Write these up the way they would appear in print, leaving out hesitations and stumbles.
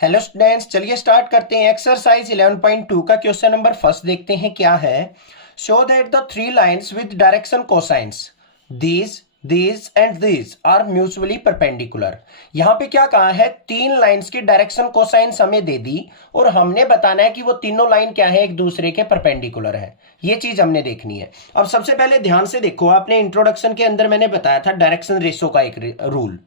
Hello students, चलिए start करते हैं। एक्सरसाइज 11.2 का क्वेश्चन नंबर फर्स्ट देखते हैं क्या है। Show that the three lines with direction cosines these and these are mutually perpendicular. यहाँ पे क्या कहा है, तीन लाइंस की डायरेक्शन कोसाइंस हमें दे दी और हमने बताना है कि वो तीनों लाइन क्या है, एक दूसरे के परपेंडिकुलर है। ये चीज हमने देखनी है। अब सबसे पहले ध्यान से देखो, आपने इंट्रोडक्शन के अंदर मैंने बताया था डायरेक्शन रेशो का एक रूल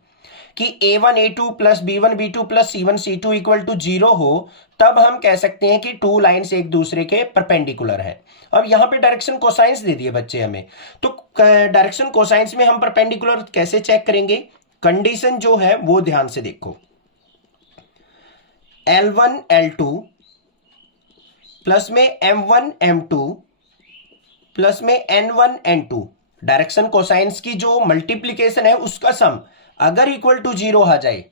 कि a1 a2 plus b1 b2 plus c1 c2 equal to 0 हो, तब हम कह सकते हैं कि टू लाइंस एक दूसरे के परपेंडिकुलर है। अब यहां पे डायरेक्शन कोसाइंस दे दिए बच्चे हमें, तो डायरेक्शन कोसाइंस में हम परपेंडिकुलर कैसे चेक करेंगे। कंडीशन जो है वो ध्यान से देखो, L1 L2 प्लस में M1 M2 प्लस में N1 N2, डायरेक्शन कोसाइंस की जो मल्टीप्लीकेशन है उसका सम अगर इक्वल टू 0 आ जाए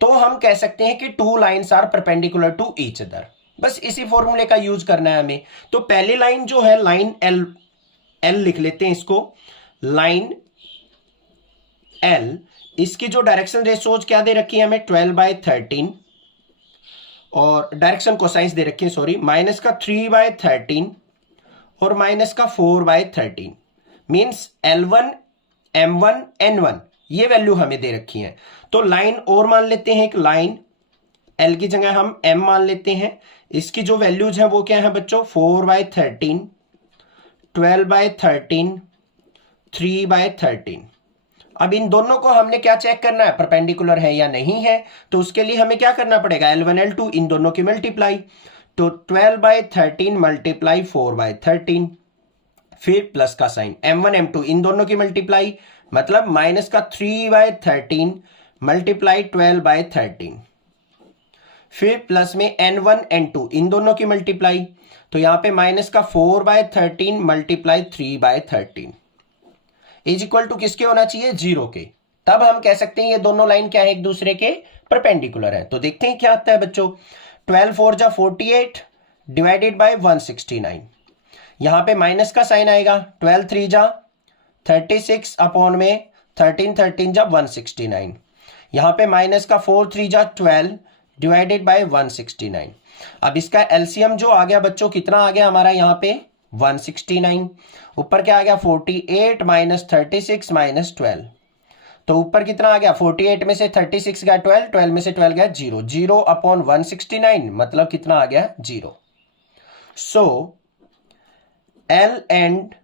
तो हम कह सकते हैं कि two lines are perpendicular to each other. बस इसी फॉर्मूले का यूज करना है हमें। तो पहली लाइन जो है, लाइन एल लिख लेते हैं इसको, लाइन एल, इसकी जो डायरेक्शन रेशोज क्या दे रखी है हमें, 12/13, और डायरेक्शन कोसाइंस दे रखी है सॉरी, माइनस का 3/13 और माइनस का 4/13, मीन्स L1 M1 N1 ये वैल्यू हमें दे रखी है। तो लाइन और मान लेते हैं, एक लाइन L की जगह हम M मान लेते हैं। इसकी जो वैल्यूज है वो क्या है बच्चों, 4/13, 12/13, 3/13। अब इन दोनों को हमने क्या चेक करना है, परपेंडिकुलर है या नहीं है। तो उसके लिए हमें क्या करना पड़ेगा, L1 L2 इन दोनों की मल्टीप्लाई। तो 12/13 मल्टीप्लाई 4/13, फिर प्लस का साइन, M1 M2 इन दोनों की मल्टीप्लाई, मतलब माइनस का 3/13 मल्टीप्लाई 12/13, फिर प्लस में N1 N2 इन दोनों की मल्टीप्लाई। तो यहां पे माइनस का 4/13 मल्टीप्लाई 3/13 इज इक्वल टू किसके होना चाहिए, 0 के। तब हम कह सकते हैं ये दोनों लाइन क्या है, एक दूसरे के परपेंडिकुलर है। तो देखते हैं क्या आता है बच्चों। 12 4 जा 48 डिवाइडेड बाय 169, यहां पे माइनस का साइन आएगा। 12 3 जा 36 अपॉन में 13 13 जा 169, यहां पे माइनस का 4 3 जा 12 डिवाइडेड बाय 169। अब इसका एलसीएम जो आ गया बच्चों, कितना आ गया हमारा यहाँ पे 169, ऊपर क्या आ गया 48 माइनस 36 माइनस 12। तो ऊपर कितना आ गया, 48 में से 36 गया 12, 12 में से 12 गया 0, 0 अपॉन 169 मतलब कितना आ गया 0। So L and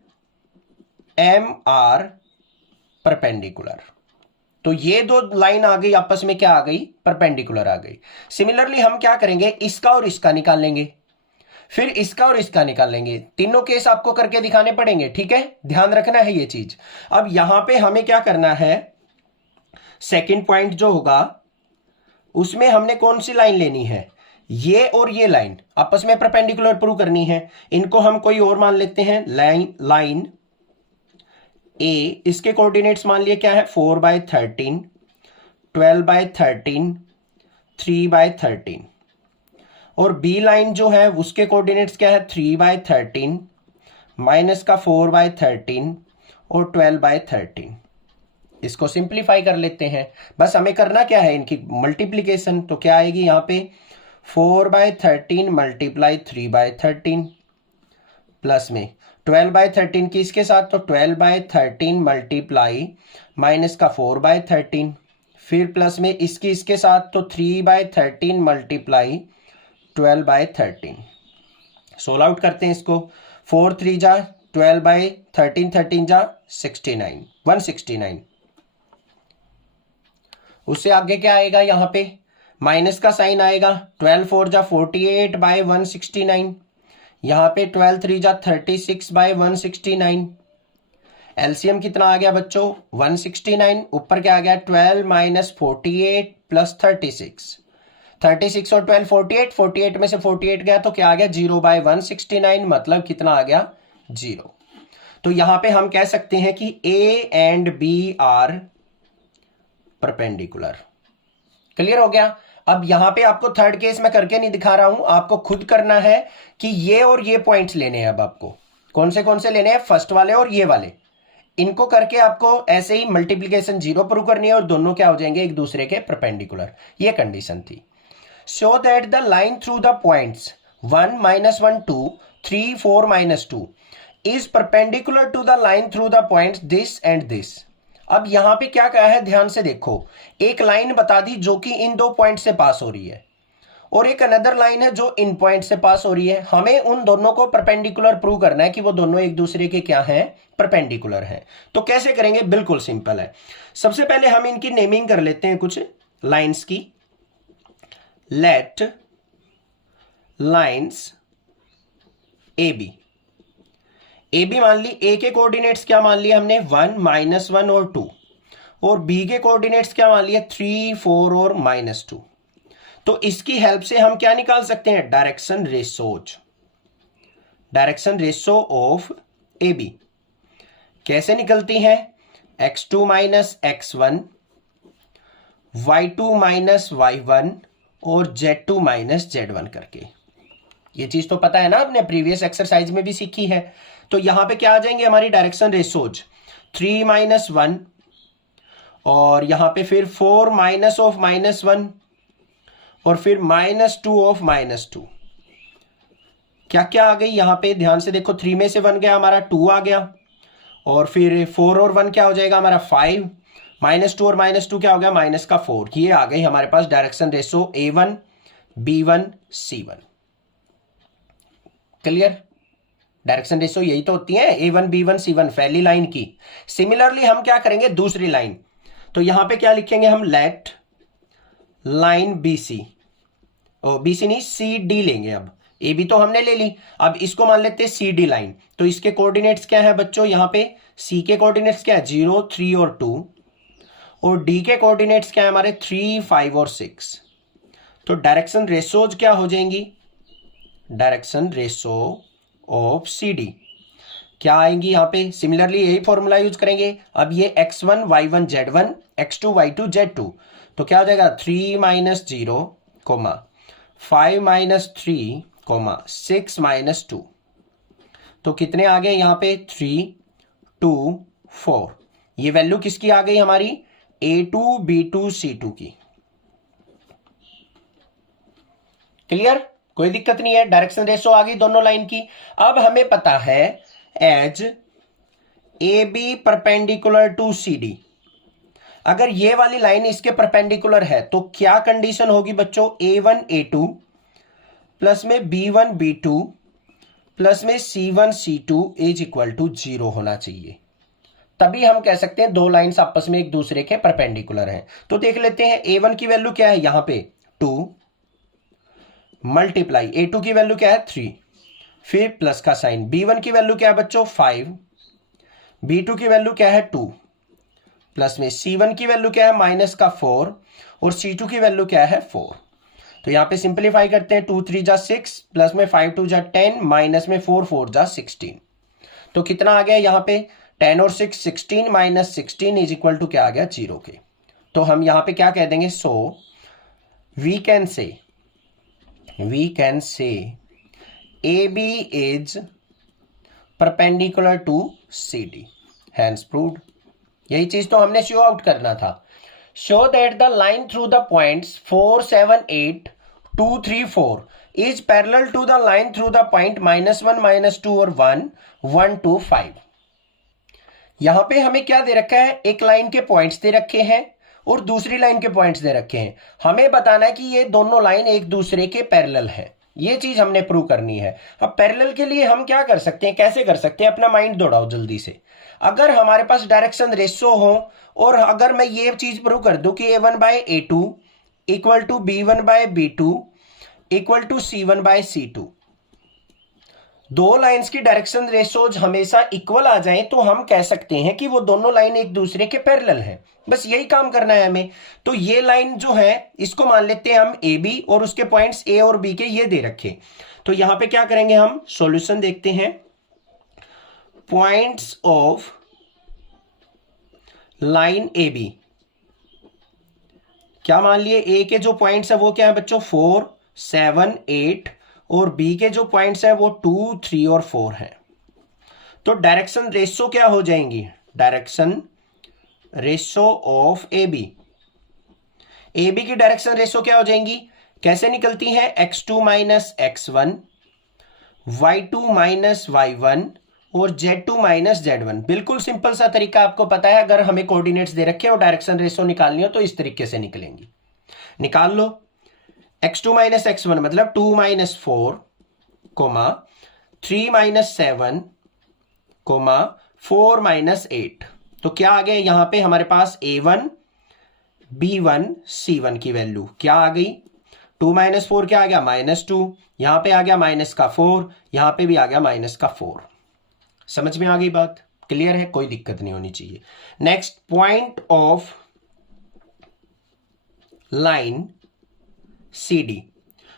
M are perpendicular. तो ये दो लाइन आ गई आपस में, क्या आ गई, परपेंडिकुलर आ गई। सिमिलरली हम क्या करेंगे, इसका और इसका निकाल लेंगे, फिर इसका और इसका निकाल लेंगे। तीनों केस आपको करके दिखाने पड़ेंगे, ठीक है, ध्यान रखना है ये चीज। अब यहां पे हमें क्या करना है, सेकंड पॉइंट जो होगा उसमें हमने कौन सी लाइन लेनी है, ये और ये लाइन आपस में परपेंडिकुलर प्रूव करनी है। इनको हम कोई और मान लेते हैं, लाइन ए, इसके कोऑर्डिनेट्स मान लिए क्या है, 4/13, 12/13, 3/13, और बी लाइन जो है उसके कोऑर्डिनेट्स क्या है, 3/13, माइनस का 4/13 और 12/13। इसको सिंप्लीफाई कर लेते हैं, बस हमें करना क्या है, इनकी मल्टीप्लीकेशन। तो क्या आएगी यहाँ पे, 4/13 मल्टीप्लाई 3/13 प्लस में 12/13 की इसके साथ, तो 12/13 मल्टीप्लाई माइनस का 4/13, फिर प्लस में इसकी इसके साथ, तो 3/13 मल्टीप्लाई 12/13। सोल्व आउट करते हैं इसको, 4 3 जा 12/13, 13 जा 69, 169। उससे आगे क्या आएगा, यहां पे माइनस का साइन आएगा। 12 4 जा 48/169, यहां पे 12 3 जा 36/169। एलसीएम कितना आ गया बच्चों, 169, ऊपर क्या आ गया 12 माइनस 48 प्लस 36, 36 और 12 48, 48 में से 48 गया तो क्या आ गया 0/169, मतलब कितना आ गया 0। तो यहां पे हम कह सकते हैं कि A and B are perpendicular. Clear हो गया। अब यहां पे आपको थर्ड केस में करके नहीं दिखा रहा हूं, आपको खुद करना है कि ये और ये पॉइंट्स लेने हैं। अब आपको कौन से लेने हैं, फर्स्ट वाले और ये वाले, इनको करके आपको ऐसे ही मल्टीप्लीकेशन 0 प्रूव करनी है और दोनों क्या हो जाएंगे, एक दूसरे के परपेंडिकुलर। ये कंडीशन थी। Show that the line through the points 1 -1 2 3 4 -2 is perpendicular to the line through the points this and this. अब यहां पे क्या कहा है, ध्यान से देखो, एक लाइन बता दी जो कि इन दो पॉइंट से पास हो रही है, और एक अनदर लाइन है जो इन पॉइंट से पास हो रही है। हमें उन दोनों को परपेंडिकुलर प्रूव करना है कि वो दोनों एक दूसरे के क्या हैं, परपेंडिकुलर हैं। तो कैसे करेंगे, बिल्कुल सिंपल है। सबसे पहले हम इनकी नेमिंग कर लेते हैं कुछ लाइंस की। लेट लाइंस ए बी मान ली, ए के कोऑर्डिनेट्स क्या मान लिए हमने, 1 -1 और 2, और बी के कोऑर्डिनेट्स क्या मान लिए, 3 4 और -2। तो इसकी हेल्प से हम क्या निकाल सकते हैं, direction ratio of A B. कैसे निकलती हैं, x2 - x1, y2 - y1 और z2 - z1 करके। ये चीज तो पता है ना, आपने प्रीवियस एक्सरसाइज में भी सीखी है। तो यहां पे क्या आ जाएंगे हमारी डायरेक्शन रेशोज, 3 - 1 और यहां पे फिर 4 - -1 और फिर -2 ऑफ -2। क्या क्या आ गई यहां पे, ध्यान से देखो, 3 में से 1 गया हमारा, 2 आ गया, और फिर 4 और 1 क्या हो जाएगा हमारा, 5, -2 और -2 क्या हो गया, -4। ये आ गई हमारे पास direction ratio A1 B1 C1। Clear, direction ratio यही तो होती है, A1 B1 C1 पहली लाइन की। सिमिलरली हम क्या करेंगे, दूसरी लाइन, तो यहां पे क्या लिखेंगे हम, लेट लाइन BC, BC नहीं CD लेंगे। अब AB तो हमने ले ली, अब इसको मान लेते हैं CD लाइन। तो इसके कोऑर्डिनेट्स क्या है बच्चों, यहां पे C के कोऑर्डिनेट्स क्या है, 0 3 और 2, और D के कोऑर्डिनेट्स क्या है हमारे, 3 5 और 6। तो डायरेक्शन रेशोज क्या हो जाएंगी, डायरेक्शन रेशो ऑफ CD क्या आएंगी यहां पे, सिमिलरली यही फॉर्मूला यूज करेंगे। अब ये x1 y1 z1, x2 y2 z2, तो क्या हो जाएगा, 3 - 0, 5 - 3, 6 - 2। तो कितने आ गए यहां पे, 3 2 4। ये वैल्यू किसकी आ गई हमारी, A2 B2 C2 की। क्लियर, कोई दिक्कत नहीं है, डायरेक्शन रेशो आ गई दोनों लाइन की। अब हमें पता है as AB perpendicular to CD, अगर ये वाली लाइन इसके परपेंडिकुलर है तो क्या कंडीशन होगी बच्चों, A1 A2 प्लस में B1 B2 प्लस में C1 C2 is equal to 0 होना चाहिए। तभी हम कह सकते हैं दो लाइंस आपस में एक दूसरे के परपेंडिकुलर हैं। तो देख लेते हैं, A1 की वैल्यू क्या है यहां पे, 2 मल्टीप्लाई A2 की वैल्यू क्या है, 3, फिर प्लस का साइन। B1 की वैल्यू क्या है बच्चों, 5, B2 की वैल्यू क्या है, 2, प्लस में C1 की वैल्यू क्या है, -4, और C2 की वैल्यू क्या है, 4। तो यहां पे सिंप्लीफाई करते हैं, 2 3 जा 6, प्लस में 5 2 जा 10, माइनस में 4 4 जा 16। तो कितना आ गया यहां पे, 10 और 6 16, -16 इज इक्वल टू क्या आ गया, 0 के। तो हम यहां पे क्या कह देंगे, so we can say AB is perpendicular to CD, hence proved. यही चीज तो हमने शो आउट करना था। Show that the line through the points 4 7 8 2 3 4 is parallel to the line through the point -1 -2 और 1 1 2 5। यहां पे हमें क्या दे रखा है, एक लाइन के पॉइंट्स दे रखे हैं और दूसरी लाइन के पॉइंट्स दे रखे हैं। हमें बताना है कि ये दोनों लाइन एक दूसरे के पैरेलल है, ये चीज हमने प्रूव करनी है। अब पैरेलल के लिए हम क्या कर सकते हैं, कैसे कर सकते हैं, अपना माइंड दौड़ाओ जल्दी से। अगर हमारे पास डायरेक्शन रेशो हो और अगर मैं ये चीज प्रूव कर दूं कि A1/A2 equal to B1/B2 equal to C1/C2, दो लाइंस की डायरेक्शन रेशोज हमेशा इक्वल आ जाएं तो हम कह सकते हैं कि वो दोनों लाइन एक दूसरे के पैरेलल हैं। बस यही काम करना है हमें। तो ये लाइन जो है इसको मान लेते हैं हम AB, और उसके पॉइंट्स A और B के ये दे रखे। तो यहां पे क्या करेंगे, हम सॉल्यूशन देखते हैं। पॉइंट्स ऑफ लाइन AB, क्या मान लिए, A के जो पॉइंट्स है वो क्या है बच्चों, 4 7 8, और B के जो पॉइंट्स है वो 2 3 और 4 है। तो डायरेक्शन रेशो क्या हो जाएंगी, direction ratio of AB, AB की डायरेक्शन रेशो क्या हो जाएंगी, कैसे निकलती हैं? x2 minus x1, y2 minus y1 और z2 माइनस z1। बिल्कुल सिंपल सा तरीका आपको पता है, अगर हमें कोऑर्डिनेट्स दे रखे और डायरेक्शन रेशो निकालनी हो तो इस तरीके से निकलेंगी। निकाल लो। x2 माइनस x1 मतलब 2 minus 4 comma 3 minus 7 comma 4 minus 8। तो क्या आ गया यहां पे हमारे पास a1 b1 c1 की वैल्यू क्या आ गई? 2 माइनस 4 क्या आ गया? -2। यहां पे आ गया माइनस का 4, यहां पे भी आ गया माइनस का 4। समझ में आ गई बात? क्लियर है? कोई दिक्कत नहीं होनी चाहिए। Next, point of line CD।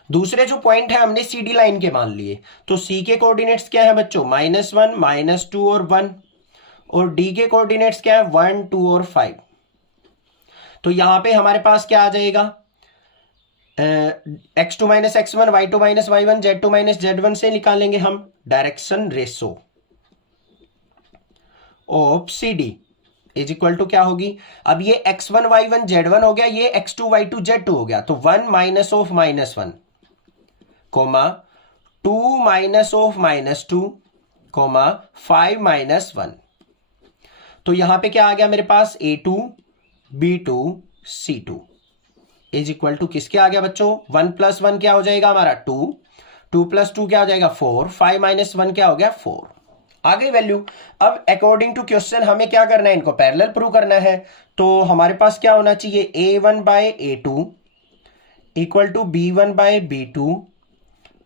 दूसरे जो पॉइंट है हमने CD लाइन के मान लिए, तो C के कोऑर्डिनेट्स क्या है बच्चों? -1, -2 और 1, और D के कोऑर्डिनेट्स क्या है? 1, 2 और 5। तो यहां पे हमारे पास क्या आ जाएगा? x2 minus x1, y2 minus y1, z2 minus z1 से निकालेंगे हम direction ratio of CD is equal to क्या होगी? अब ये x1 y1 z1 हो गया, ये x2 y2 z2 हो गया, तो 1 minus of -1 comma 2 minus of -2 comma 5 minus 1। तो यहां पे क्या आ गया मेरे पास? a2 b2 c2 is equal to किसके आ गया बच्चों? 1 प्लस 1 क्या हो जाएगा हमारा? 2, 2 प्लस 2 क्या हो जाएगा? 4, 5 माइनस 1 क्या हो गया? 4। आ गई वैल्यू। अब अकॉर्डिंग टू क्वेश्चन हमें क्या करना है? इनको पैरेलल प्रूव करना है। तो हमारे पास क्या होना चाहिए? a1 by a2 equal to b1 by b2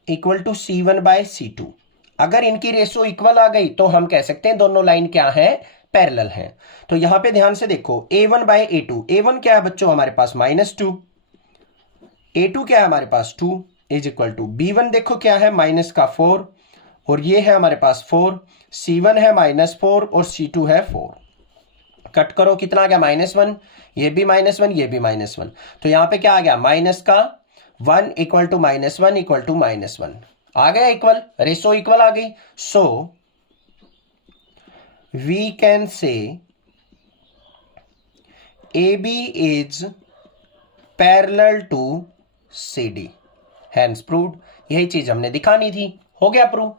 equal to c1 by c2। अगर इनकी रेशो इक्वल आ गई तो हम कह सकते हैं दोनों लाइन क्या है? पैरेलल है। तो यहां पे ध्यान से देखो, a1 बाय a2, a1 क्या है बच्चों हमारे पास? -2, a2 क्या है हमारे पास? 2 इज इक्वल टू b1 देखो क्या है? -4, और ये है हमारे पास 4, c1 है -4 और c2 है 4। कट करो, कितना आ गया? -1, ये भी -1, ये भी -1। तो यहां पे क्या आ गया? माइनस का 1 इक्वल टू -1 इक्वल टू -1 आ गया इक्वल, रेशो इक्वल आ गई। So we can say AB is parallel to CD, hence proved. यही चीज हमने दिखानी थी, हो गया प्रूव।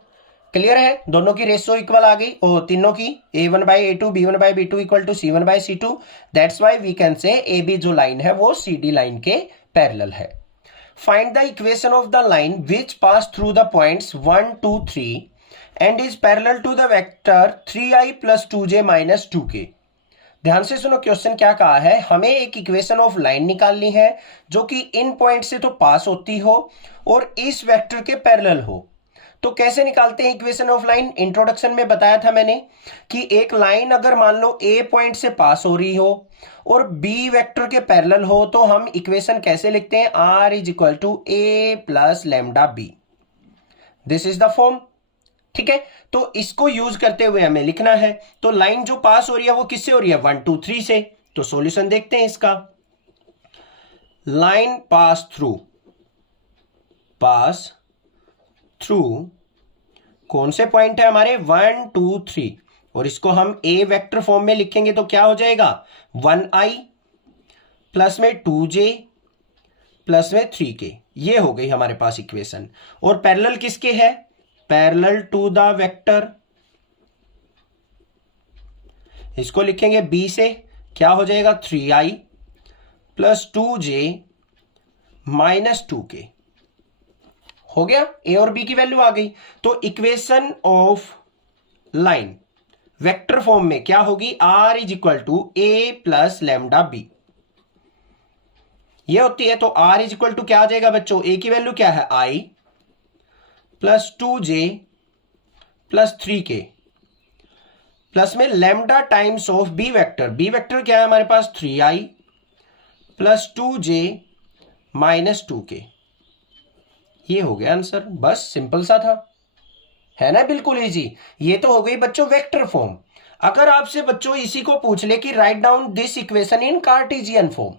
क्लियर है? दोनों की रेशो इक्वल आ गई, और तीनों की a1 by a2, b1 by b2 equal to c1 by c2। That's why we can say AB जो लाइन है वो CD लाइन के पैरेलल है। Find the equation of the line which pass through the points 1, 2, 3 and is parallel to the vector 3i + 2j - 2k। ध्यान से सुनो, question क्या कहा है? हमें एक इक्वेशन ऑफ लाइन निकालनी है जो कि इन पॉइंट से तो पास होती हो और इस वेक्टर के पैरेलल हो। तो कैसे निकालते हैं इक्वेशन ऑफ लाइन? इंट्रोडक्शन में बताया था मैंने कि एक लाइन अगर मान लो ए पॉइंट से पास हो रही हो और बी वेक्टर के पैरेलल हो, तो हम इक्वेशन कैसे लिखते हैं? r is equal to a plus lambda B. This is the form. ठीक है, तो इसको यूज करते हुए हमें लिखना है। तो लाइन जो पास हो रही है वो किससे हो रही है? 1, 2, 3 से। तो सॉल्यूशन देखते हैं इसका। लाइन पास थ्रू कौन से पॉइंट है हमारे? 1, 2, 3, और इसको हम ए वेक्टर फॉर्म में लिखेंगे तो क्या हो जाएगा? 1i प्लस में 2j प्लस में 3k। ये हो गई हमारे पास इक्वेशन। और पैरेलल किसके है? Parallel to the vector. इसको लिखेंगे b से, क्या हो जाएगा? 3i plus 2j minus 2k। हो गया, a और b की वैल्यू आ गई। तो equation of line vector form में क्या होगी? r is equal to a plus lambda B, ये होती है। तो r इज इक्वल टू क्या आ जाएगा बच्चों? a की वैल्यू क्या है? i plus 2j plus 3k plus में lambda times of B vector. B vector क्या है हमारे पास? 3i plus 2j minus 2k। ये हो गया आंसर। बस सिंपल सा था, है ना? बिल्कुल इजी। ये तो हो गई बच्चों वेक्टर फॉर्म। अगर आपसे बच्चों इसी को पूछ ले कि write down this equation in cartesian form,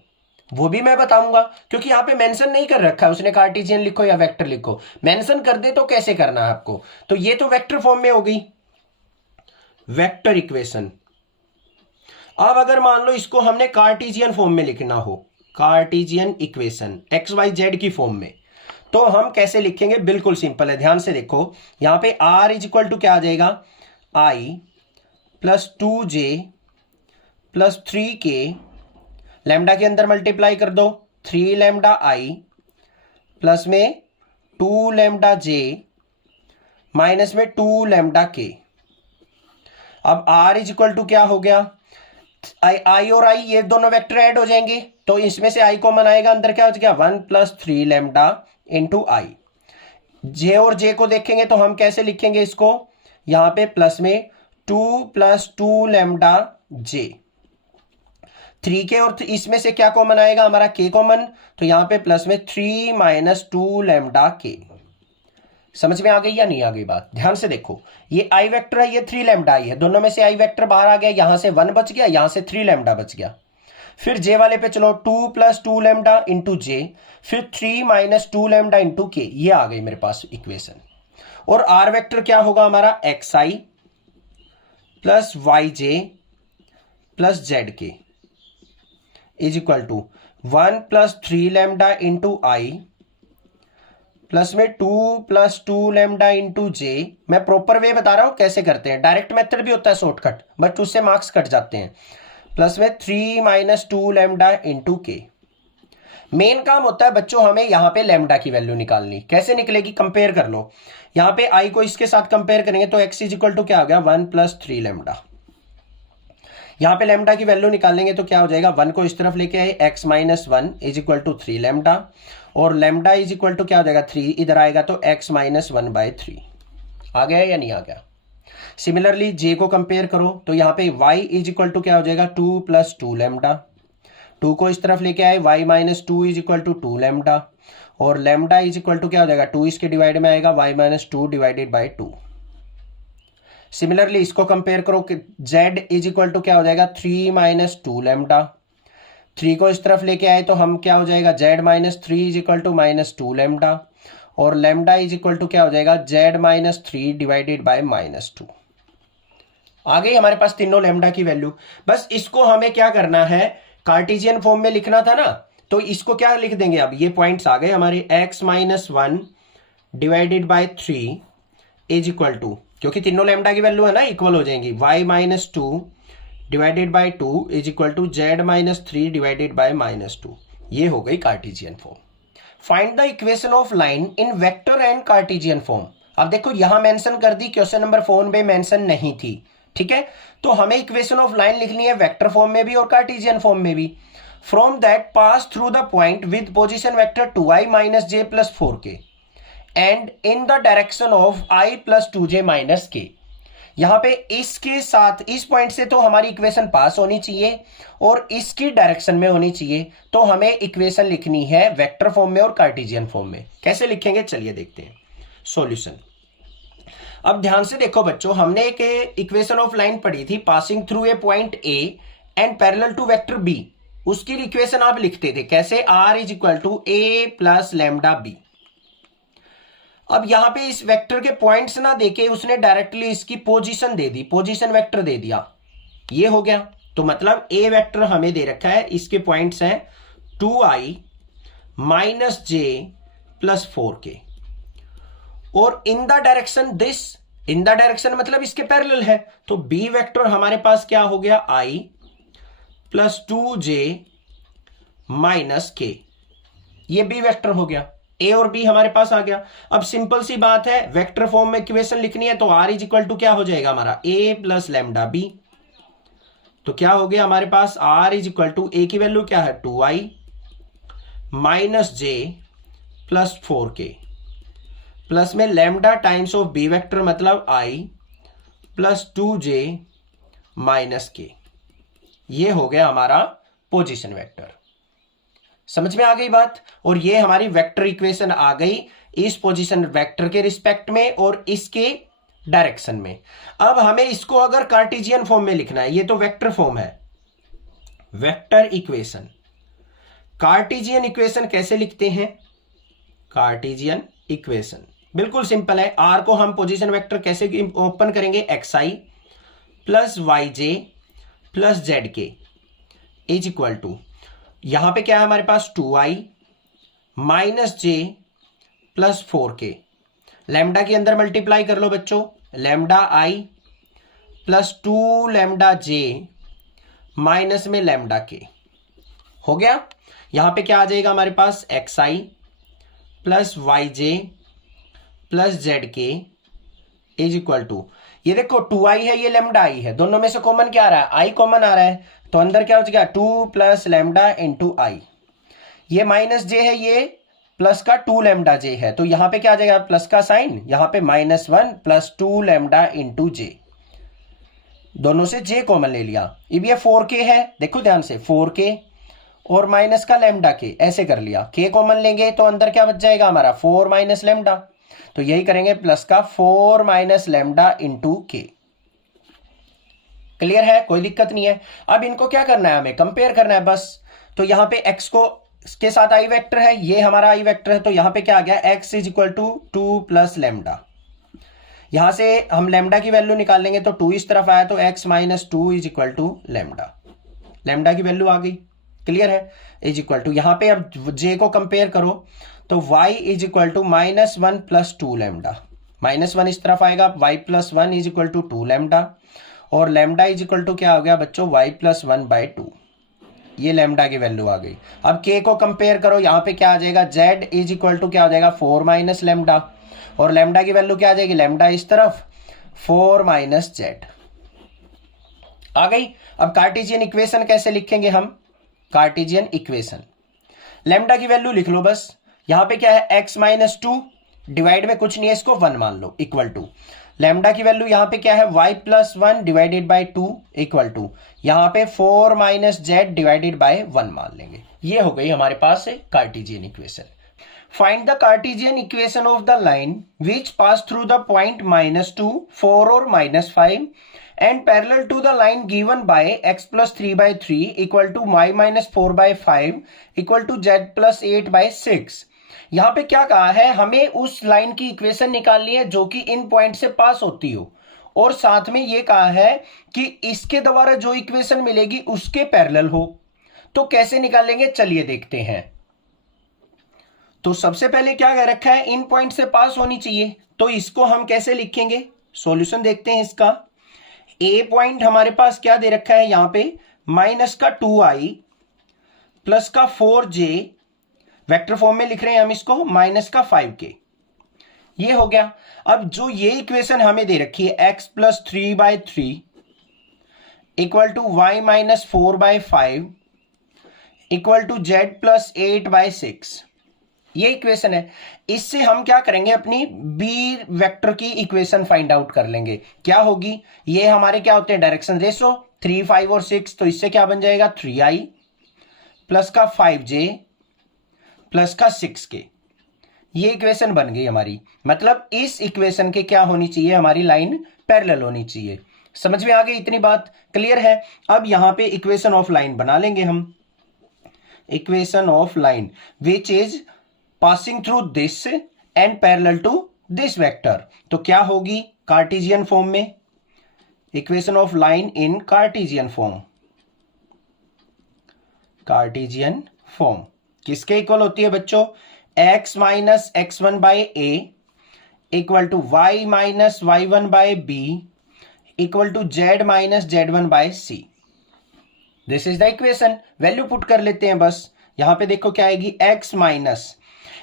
वो भी मैं बताऊंगा, क्योंकि यहां पे मेंशन नहीं कर रखा है उसने कार्टेशियन लिखो या वेक्टर लिखो। मेंशन कर दे तो कैसे करना है आपको। तो ये तो वेक्टर फॉर्म में हो गई वेक्टर इक्वेशन। अब अगर मान लो इसको हमने कार्टेशियन फॉर्म में लिखना हो, Cartesian equation X Y Z की फॉर्म में, तो हम कैसे लिखेंगे? बिल्कुल सिंपल है, ध्यान से देखो। यहां पे r इज इक्वल टू क्या आ जाएगा? i plus 2j plus 3k, lambda के अंदर मल्टीप्लाई कर दो, 3 लैम्डा i प्लस में 2 लैम्डा j माइनस में 2 लैम्डा k। अब r इज इक्वल टू क्या हो गया? आई और आई ये दोनों वेक्टर ऐड हो जाएंगे, तो इसमें से आई कॉमन आएगा, अंदर क्या हो जाएगा? 1 प्लस 3 लैम्डा इंटू आई। जे और जे को देखेंगे तो हम कैसे लिखेंगे इसको? यहां पे प्लस में 2 प्लस 2 लैम्डा जे, 3k और इसमें से क्या कॉमन आएगा? हमारा k कॉमन, तो यहां पे प्लस में 3 माइनस 2 लैम्डा के। समझ में आ गई या नहीं आ गई बात? ध्यान से देखो, ये आई वेक्टर है, ये 3 लैम्डा आई है, दोनों में से आई वेक्टर बाहर आ गया, यहां से 1 बच गया, यहां से 3 लैम्डा बच गया। फिर जे वाले पे चलो, 2 प्लस 2 लैम्डा इंटू जे, फिर 3 माइनस 2 लैम्डा इंटू के, ये आ गई मेरे पास इक्वेशन। और आर वेक्टर क्या होगा हमारा? X I plus Y J plus Z K is equal to 1 plus 3 lambda into I plus में 2 प्लस 2 लैम्डा इंटू जे। मैं प्रॉपर वे बता रहा हूं कैसे करते हैं, डायरेक्ट मेथड भी होता है शॉर्टकट, बट उससे मार्क्स कट जाते हैं। प्लस में 3 माइनस 2 लैम्डा इंटू के। मेन काम होता है बच्चों हमें यहां पे लैम्डा की वैल्यू निकालनी। कैसे निकलेगी? कंपेयर कर लो, यहां पे आई को इसके साथ कंपेयर करेंगे तो एक्स इज इक्वल टू क्या हो गया? 1 प्लस 3 लैम्डा। यहां पे लैम्डा की वैल्यू निकालेंगे तो क्या हो जाएगा? 1 को इस तरफ लेके आए, X minus 1 is equal to 3 lambda, और लैम्डा इज इक्वल टू क्या हो जाएगा? 3 इधर आएगा तो एक्स माइनस 1 बाय 3। आ गया या नहीं आ गया? सिमिलरली जे को कंपेयर करो तो यहाँ पे y इज इक्वल टू क्या हो जाएगा? 2 प्लस 2 लैम्डा, 2 को इस तरफ लेके आए, y minus 2 is equal to 2 lambda, और लैम्डा इज इक्वल टू क्या हो जाएगा? 2 इसके डिवाइड में आएगा, y minus 2 divided by 2। Similarly इसको कंपेयर करो कि z इज इक्वल टू क्या हो जाएगा? 3 माइनस 2 लैम्डा, 3 को इस तरफ लेके आए तो हम क्या हो जाएगा? z minus 3 is equal to minus 2 lambda, और लैम्डा इज इक्वल टू क्या हो जाएगा? z minus 3 divided by minus 2। आ गई हमारे पास तीनों लैम्डा की वैल्यू। बस इसको हमें क्या करना है? कार्टेशियन फॉर्म में लिखना था ना, तो इसको क्या लिख देंगे? अब ये पॉइंट्स आ गए हमारे, x minus 1 divided by 3 is equal to, क्योंकि तीनों लैम्डा की वैल्यू है ना इक्वल हो जाएंगी, y minus 2 divided by 2 is equal to z minus 3 divided by minus 2। ये हो गई Cartesian form. Find the equation of line in vector and Cartesian form. अब देखो यहां मेंशन कर दी, क्वेश्चन नंबर 4 में मेंशन नहीं थी, ठीक है? तो हमें इक्वेशन ऑफ लाइन लिखनी है वेक्टर फॉर्म में भी और कार्टेशियन फॉर्म में भी। From that pass through the point with position vector 2i minus J plus 4k and in the direction of i plus 2j minus k। यहां पे इसके साथ इस पॉइंट से तो हमारी इक्वेशन पास होनी चाहिए और इसकी डायरेक्शन में होनी चाहिए, तो हमें इक्वेशन लिखनी है वेक्टर फॉर्म में और कार्टेशियन फॉर्म में। कैसे लिखेंगे चलिए देखते हैं सॉल्यूशन। अब ध्यान से देखो बच्चों, हमने एक इक्वेशन ऑफ लाइन पढ़ी थी, passing through A point A and parallel to vector B. उसकी इक्वेशन आप लिखते थे कैसे? r is equal to A plus lambda B. अब यहां पे इस वेक्टर के पॉइंट्स ना देके उसने डायरेक्टली इसकी पोजीशन दे दी, पोजीशन वेक्टर दे दिया, ये हो गया। तो मतलब ए वेक्टर हमें दे रखा है, इसके पॉइंट्स हैं 2i minus J plus 4k, और in the direction this, in the direction मतलब इसके पैरेलल है, तो बी वेक्टर हमारे पास क्या हो गया? i plus 2j minus k, ये बी वेक्टर हो गया। ए और बी हमारे पास आ गया। अब सिंपल सी बात है, वेक्टर फॉर्म में इक्वेशन लिखनी है तो r इज इक्वल टू क्या हो जाएगा हमारा? a plus lambda B. तो क्या हो गया हमारे पास? r is equal to A की वैल्यू क्या है? 2i minus J plus 4k plus में lambda times of B vector मतलब i plus 2j minus k। ये हो गया हमारा पोजीशन वेक्टर। समझ में आ गई बात? और ये हमारी वेक्टर इक्वेशन आ गई इस पोजीशन वेक्टर के रिस्पेक्ट में और इसके डायरेक्शन में। अब हमें इसको अगर कार्टेशियन फॉर्म में लिखना है, ये तो वेक्टर फॉर्म है, वेक्टर इक्वेशन। कार्टेशियन इक्वेशन कैसे लिखते हैं? कार्टेशियन इक्वेशन बिल्कुल सिंपल है। आर को हम पोजीशन वेक्टर कैसे ओपन करेंगे? xi plus yj plus zk is equal to, यहां पे क्या है हमारे पास 2i minus J plus 4k। Lambda के अंदर मल्टीप्लाई कर लो बच्चों, lambda I plus 2 lambda J minus में लैम्डा के। हो गया। यहां पे क्या आ जाएगा हमारे पास xi plus Y J plus Z K is equal to, ये देखो 2i है, ये लैम्डा आई है, दोनों में से कॉमन क्या आ रहा है, आई कॉमन आ रहा है, तो अंदर क्या हो जाएगा 2 प्लस लैम्डा इंटू आई। ये माइनस जे है, ये प्लस का 2 लैम्डा जे है, तो यहां पे क्या आ जाएगा प्लस का साइन, यहां पे -1 प्लस 2 लैम्डा इंटू जे, दोनों से जे कॉमन ले लिया। अब ये 4k है, देखो ध्यान से 4k और माइनस का लैम्डा के, ऐसे कर लिया, k कॉमन लेंगे तो अंदर क्या बच जाएगा हमारा 4 माइनस लैम्डा, तो यही करेंगे प्लस का 4 माइनस लैम्डा इंटू के। क्लियर है, कोई दिक्कत नहीं है। अब इनको क्या करना है, हमें कंपेयर करना है बस। तो यहां पे x को इसके साथ आई वेक्टर है, ये हमारा आई वेक्टर है, तो यहां पे क्या आ गया x is equal to 2 plus lambda. यहां से हम लैम्डा की वैल्यू निकाल लेंगे, तो 2 इस तरफ आया तो x minus 2 is equal to lambda, lambda की वैल्यू आ गई। क्लियर है, इज इक्वल टू, यहां पे अब j को कंपेयर करो तो y इज इक्वल टू -1 प्लस 2 लैम्डा, -1 इस तरफ आएगा, y plus 1 is equal to 2 lambda, और लैम्डा इज इक्वल टू क्या हो गया बच्चों y प्लस 1 बाई 2, ये लैम्डा की वैल्यू आ गई। अब k को कंपेयर करो, यहां पे क्या आ जाएगा z इज इक्वल टू क्या हो जाएगा 4 माइनस लैम्डा, और लैम्डा की वैल्यू क्या आ जाएगी, लैम्डा इस तरफ 4 माइनस जेड आ गई। अब कार्टेशियन इक्वेशन कैसे लिखेंगे हम, कार्टेशियन इक्वेशन, लैम्डा की वैल्यू लिख लो बस, यहां पे क्या है x माइनस 2, डिवाइड में कुछ नहीं है, इसको 1 मान लो, इक्वल टू लैम्डा की वैल्यू यहां पे क्या है y plus 1 divided by 2 equal to यहां पे 4 माइनस जेड डिवाइडेड बाई 1 मान लेंगे। ये हो गई हमारे पास Cartesian equation. Find the Cartesian equation of the line which pass through the point -2, 4 और -5 and parallel to the line given by x plus 3 by 3 equal to y minus 4 by 5 equal to z plus 8 by 6। यहां पे क्या कहा है, हमें उस line की equation निकालनी है जो कि इन पॉइंट से पास होती हो, और साथ में ये कहा है कि इसके द्वारा जो इक्वेशन मिलेगी उसके पैरेलल हो। तो कैसे निकालेंगे, चलिए देखते हैं। तो सबसे पहले क्या कह रखा है, इन पॉइंट से पास होनी चाहिए, तो इसको हम कैसे लिखेंगे, सॉल्यूशन देखते हैं इसका। ए पॉइंट हमारे पास क्या दे रखा है, यहां पे माइनस का 2i प्लस का 4j, वेक्टर फॉर्म में लिख रहे हैं हम इसको, माइनस का 5k, ये हो गया। अब जो ये इक्वेशन हमें दे रखी है x plus 3 by 3 equal to y minus 4 by 5 equal to z plus 8 by 6, ये इक्वेशन है। इससे हम क्या करेंगे, अपनी बी वेक्टर की इक्वेशन फाइंड आउट कर लेंगे। क्या होगी, ये हमारे क्या होते हैं डायरेक्शन रेशो 3, 5 और 6, तो इससे क्या बन जाएगा 3i प्लस का 5j प्लस का 6k, ये इक्वेशन बन गई हमारी। मतलब इस इक्वेशन के क्या होनी चाहिए, हमारी लाइन पैरेलल होनी चाहिए। समझ में आ गई इतनी बात, क्लियर है। अब यहां पे इक्वेशन ऑफ लाइन बना लेंगे हम, equation of line which is passing through this and parallel to this vector, तो क्या होगी कार्टेशियन फॉर्म में, equation of line in cartesian form, cartesian form किसके इक्वल होती है बच्चों, x minus x1 by A equal to y minus y1 by B equal to z minus z1 by C. This is the equation. Value put कर लेते हैं बस, यहां पे देखो क्या आएगी, x माइनस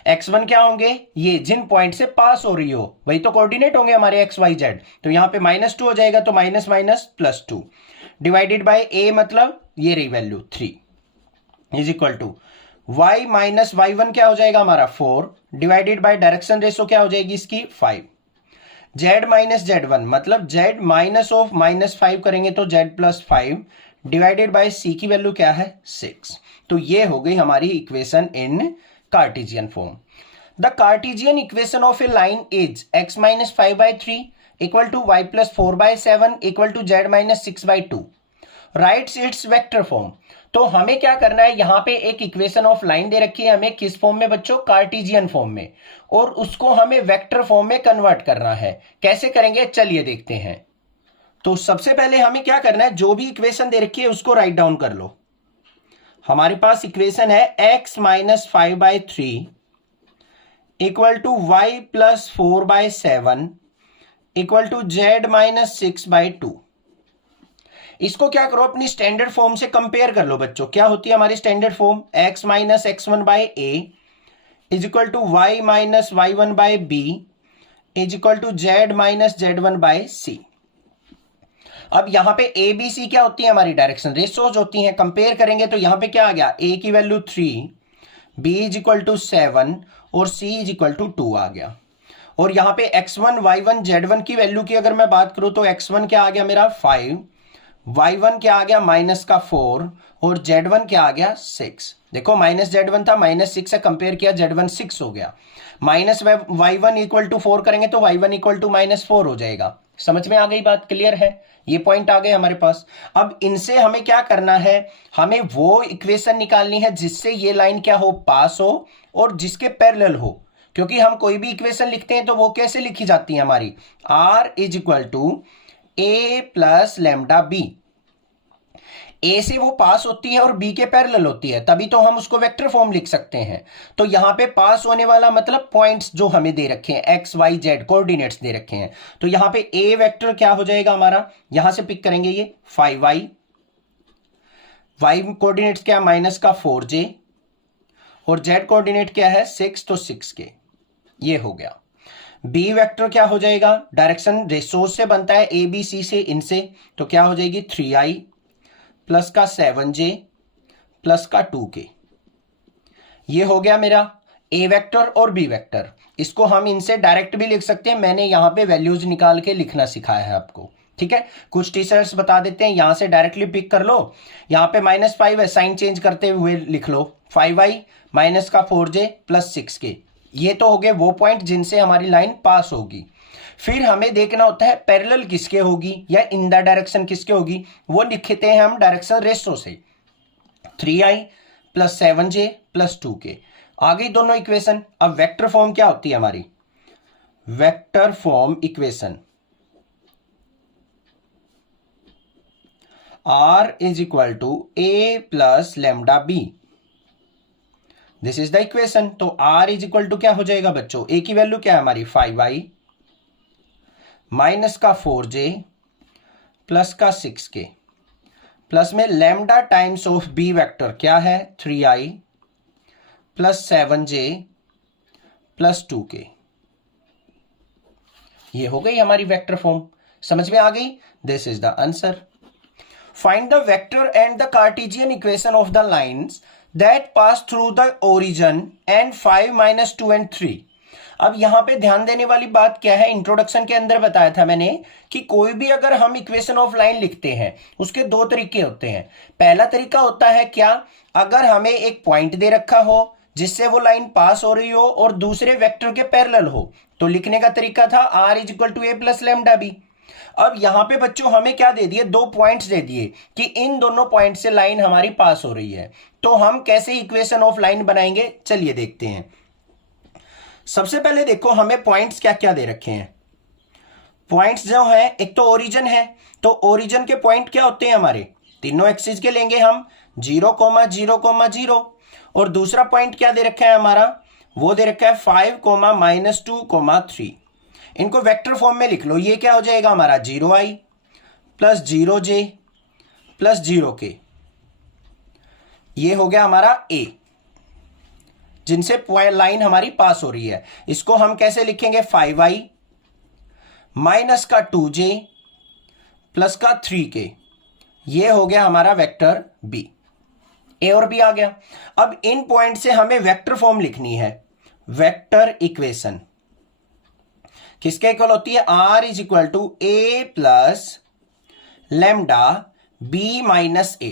x1 क्या होंगे, ये जिन पॉइंट से पास हो रही हो वही तो कोऑर्डिनेट होंगे हमारे x y z, तो यहां पे -2 हो जाएगा, तो minus minus plus 2 divided by a, मतलब ये रही value 3 is equal to y minus y1 क्या हो जाएगा हमारा 4 डिवाइडेड बाय डायरेक्शन रेशो क्या हो जाएगी इसकी 5, z माइनस z1 मतलब z माइनस ऑफ -5 करेंगे तो z plus 5 divided by c की वैल्यू क्या है 6। तो ये हो गई हमारी equation in cartesian form. The Cartesian equation of a line is x minus 5 by 3 equal to y plus 4 by 7 equal to z minus 6 by 2 rights its vector form. तो हमें क्या करना है, यहां पे एक इक्वेशन ऑफ लाइन दे रखी है हमें, किस फॉर्म में बच्चों, कार्टेशियन फॉर्म में, और उसको हमें वेक्टर फॉर्म में कन्वर्ट करना है। कैसे करेंगे, चलिए देखते हैं। तो सबसे पहले हमें क्या करना है, जो भी इक्वेशन दे रखी है उसको राइट डाउन कर लो। हमारे पास इक्वेशन है x minus 5/3 equal to y plus 4/7 equal to z minus 6/2। इसको क्या करो, अपनी स्टैंडर्ड फॉर्म से कंपेयर कर लो बच्चों। क्या होती है हमारी standard form? x minus x1/a is equal to y minus y1/b is equal to z minus z1/c। अब यहां पे a b c क्या होती है? हमारी डायरेक्शन रेशोज होती हैं। कंपेयर करेंगे तो यहां पे क्या आ गया? a की value 3, b is equal to 7 और c इज इक्वल टू 2 आ गया। और यहां पे x1 y1 z1 की वैल्यू की अगर मैं बात करूं तो x1 क्या आ गया मेरा? 5, y1 क्या आ गया? माइनस का 4 और z1 क्या आ गया? 6। देखो माइनस z1 था, माइनस 6 से कंपेयर किया, z1 6 हो गया। माइनस y1 इक्वल टू 4 करेंगे तो y1 इक्वल टू माइनस 4 हो जाएगा। समझ में आ गई बात? क्लियर है? ये पॉइंट आ गए हमारे पास। अब इनसे हमें क्या करना है? हमें वो इक्वेशन निकालनी है जिससे ये लाइन क्या हो? पास हो और जिसके पैरेलल हो। क्योंकि हम कोई भी इक्वेशन लिखते हैं तो वो कैसे लिखी जाती है हमारी? r is equal to a plus lambda B. A से वो पास होती है और बी के पैरेलल होती है, तभी तो हम उसको वेक्टर फॉर्म लिख सकते हैं। तो यहां पे पास होने वाला मतलब पॉइंट्स जो हमें दे रखे हैं, एक्स वाई जेड कोऑर्डिनेट्स दे रखे हैं। तो यहां पे ए वेक्टर क्या हो जाएगा हमारा? यहां से पिक करेंगे ये 5y, वाई कोऑर्डिनेट्स क्या? माइनस का 4j और जेड कोऑर्डिनेट क्या है? 6, तो 6k। ये हो गया। बी वेक्टर क्या हो जाएगा? डायरेक्शन रेशोज से बनता है, ए बी सी से, इनसे, तो क्या हो जाएगी? 3i प्लस का 7j प्लस का 2k। ये हो गया मेरा ए वेक्टर और बी वेक्टर। इसको हम इनसे डायरेक्ट भी लिख सकते हैं, मैंने यहां पे वैल्यूज निकाल के लिखना सिखाया है आपको। ठीक है, कुछ टीचर्स बता देते हैं यहां से डायरेक्टली पिक कर लो। यहां पे -5 है, साइन चेंज करते हुए लिख लो 5i माइनस का 4j प्लस 6k। ये तो हो गए वो पॉइंट जिनसे हमारी लाइन पास होगी। फिर हमें देखना होता है पैरेलल किसके होगी या इन द डायरेक्शन किसके होगी। वो लिखते हैं हम डायरेक्शन रेशो से, 3i plus 7j plus 2k। आ गई दोनों इक्वेशन। अब वेक्टर फॉर्म क्या होती है हमारी? Vector form equation r is equal to a plus lambda b। This is the equation. तो r इज इक्वल टू क्या हो जाएगा बच्चों? a की वैल्यू क्या है हमारी? 5i माइनस का 4j प्लस का 6k प्लस में lambda times of B vector क्या है? 3i plus 7j plus 2k। ये हो गई हमारी वेक्टर फॉर्म। समझ में आ गई? This is the answer. Find the vector and the Cartesian equation of the lines that pass through the origin and 5, -2 and 3। अब यहां पे ध्यान देने वाली बात क्या है? इंट्रोडक्शन के अंदर बताया था मैंने कि कोई भी अगर हम इक्वेशन ऑफ लाइन लिखते हैं उसके दो तरीके होते हैं। पहला तरीका होता है क्या? अगर हमें एक पॉइंट दे रखा हो जिससे वो लाइन पास हो रही हो और दूसरे वेक्टर के पैरेलल हो, तो लिखने का तरीका था r is equal to a plus lambda B. अब यहां पे बच्चों हमें क्या दे दिए? दो पॉइंट्स दे दिए कि इन दोनों पॉइंट से लाइन हमारी पास हो रही है। तो हम कैसे इक्वेशन ऑफ लाइन बनाएंगे? चलिए देखते हैं। सबसे पहले देखो हमें पॉइंट्स क्या क्या दे रखे हैं। पॉइंट्स जो है, एक तो ओरिजिन है, तो ओरिजिन के पॉइंट क्या होते हैं हमारे? तीनों एक्सिस के लेंगे हम, 0, 0, 0। और दूसरा पॉइंट क्या दे रखा है हमारा? वो दे रखा है 5, -2, 3। इनको वेक्टर फॉर्म में लिख लो। ये क्या हो जाएगा हमारा? 0i plus 0j plus 0k। ये हो गया हमारा a, जिनसे लाइन हमारी पास हो रही है। इसको हम कैसे लिखेंगे? 5i माइनस का 2j प्लस का 3k। ये हो गया हमारा वेक्टर b। a और b आ गया। अब इन पॉइंट से हमें वेक्टर फॉर्म लिखनी है। वेक्टर इक्वेशन किसके इक्वल होती है? r is equal to a plus lambda b minus a।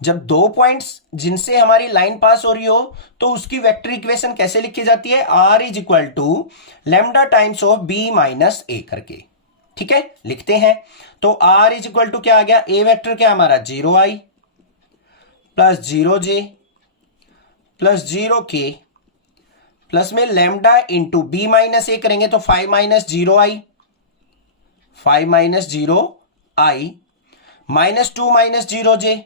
जब दो पॉइंट्स जिनसे हमारी लाइन पास हो रही हो तो उसकी वेक्टर इक्वेशन कैसे लिखी जाती है? r is equal to lambda times of b minus a करके। ठीक है, लिखते हैं। तो r इज इक्वल टू क्या आ गया? a वेक्टर क्या हमारा? 0i plus 0j plus 0k plus में lambda into b minus a करेंगे तो 5 minus 0i, 5 minus 0i minus 2 minus 0j।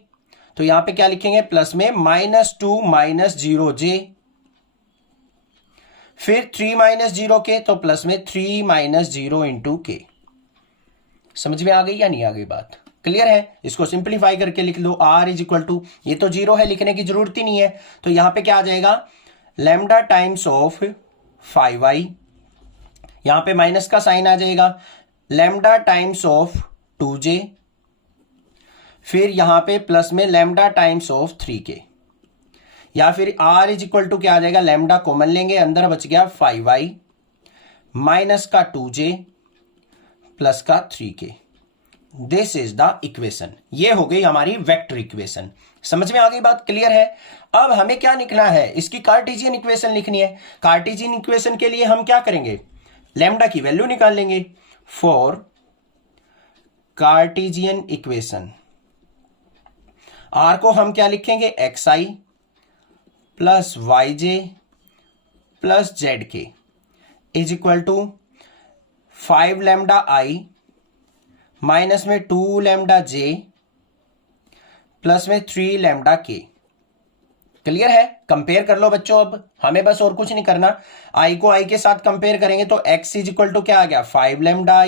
तो यहां पे क्या लिखेंगे, प्लस में -2 - 0j, फिर 3 - 0k, तो प्लस में 3 - 0 × k। समझ में आ गई या नहीं आ गई बात? क्लियर है? इसको सिंप्लीफाई करके लिख लो, r = ये तो 0 है, लिखने की जरूरत ही नहीं है, तो यहां पे क्या आ जाएगा, लैम्डा टाइम्स ऑफ 5i, यहां पे माइनस का साइन आ जाएगा, लैम्डा टाइम्स ऑफ 2j, फिर यहां पे प्लस में लैम्डा टाइम्स ऑफ 3k, या फिर r = क्या आ जाएगा, लैम्डा कॉमन लेंगे, अंदर बच गया 5i माइनस का 2j प्लस का 3k। This is the equation. ये हो गई हमारी वेक्टर इक्वेशन। समझ में आ गई बात? क्लियर है? अब हमें क्या लिखना है, इसकी कार्टेशियन इक्वेशन लिखनी है। कार्टेशियन इक्वेशन के लिए हम क्या करेंगे, लैम्डा की वैल्यू निकाल लेंगे। फॉर कार्टेशियन इक्वेशन r को हम क्या लिखेंगे, xi plus yj plus zk is equal to 5 lambda i minus में 2 लैम्डा j प्लस में 3 लैम्डा k। क्लियर है? कंपेयर कर लो बच्चों, अब हमें बस और कुछ नहीं करना, i को i के साथ कंपेयर करेंगे तो x = क्या आ गया, 5 लैम्डा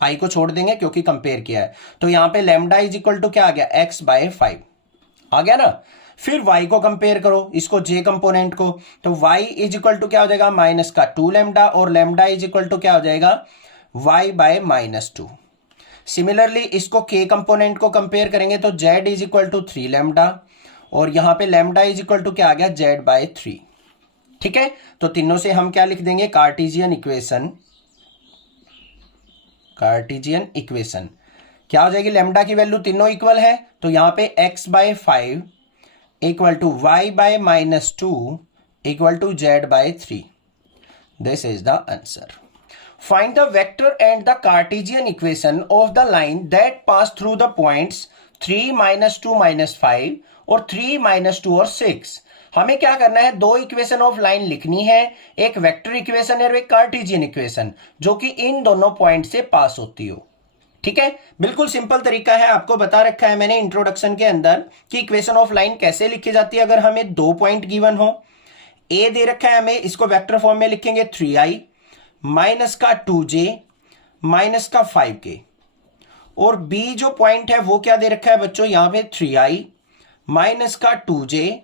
i को छोड़ देंगे क्योंकि कंपेयर किया है, तो यहां पे लैम्डा = क्या आ गया, x/5 आ गया ना। फिर y को कंपेयर करो, इसको j कंपोनेंट को, तो y = क्या हो जाएगा, माइनस का 2 लैम्डा, और लैम्डा = क्या हो जाएगा, y/-2। सिमिलरली इसको k कंपोनेंट को कंपेयर करेंगे तो z = 3 लैम्डा, और यहां पे लैम्डा = क्या आ गया, z/3। ठीक है, तो तीनों से हम क्या लिख देंगे, कार्टेशियन इक्वेशन क्या हो जाएगी, लैम्डा की वैल्यू तीनों इक्वल है, तो यहां पे x/5 = y/-2 = z/3। This is the answer. Find the vector and the Cartesian equation of the line that pass through the points 3 - 2 - 5 और 3 - 2 और 6। हमें क्या करना है, दो इक्वेशन ऑफ लाइन लिखनी है, एक वेक्टर इक्वेशन और एक कार्टेशियन इक्वेशन, जो कि इन दोनों पॉइंट से पास होती हो। ठीक है, बिल्कुल सिंपल तरीका है, आपको बता रखा है मैंने इंट्रोडक्शन के अंदर कि इक्वेशन ऑफ लाइन कैसे लिखी जाती है। अगर हमें 2 पॉइंट गिवन हो, ए दे रखा है हमें, इसको वेक्टर फॉर्म में लिखेंगे 3i माइनस का 2j माइनस का 5k, और b जो पॉइंट है वो क्या दे रखा है बच्चों, यहां पे 3i माइनस का 2j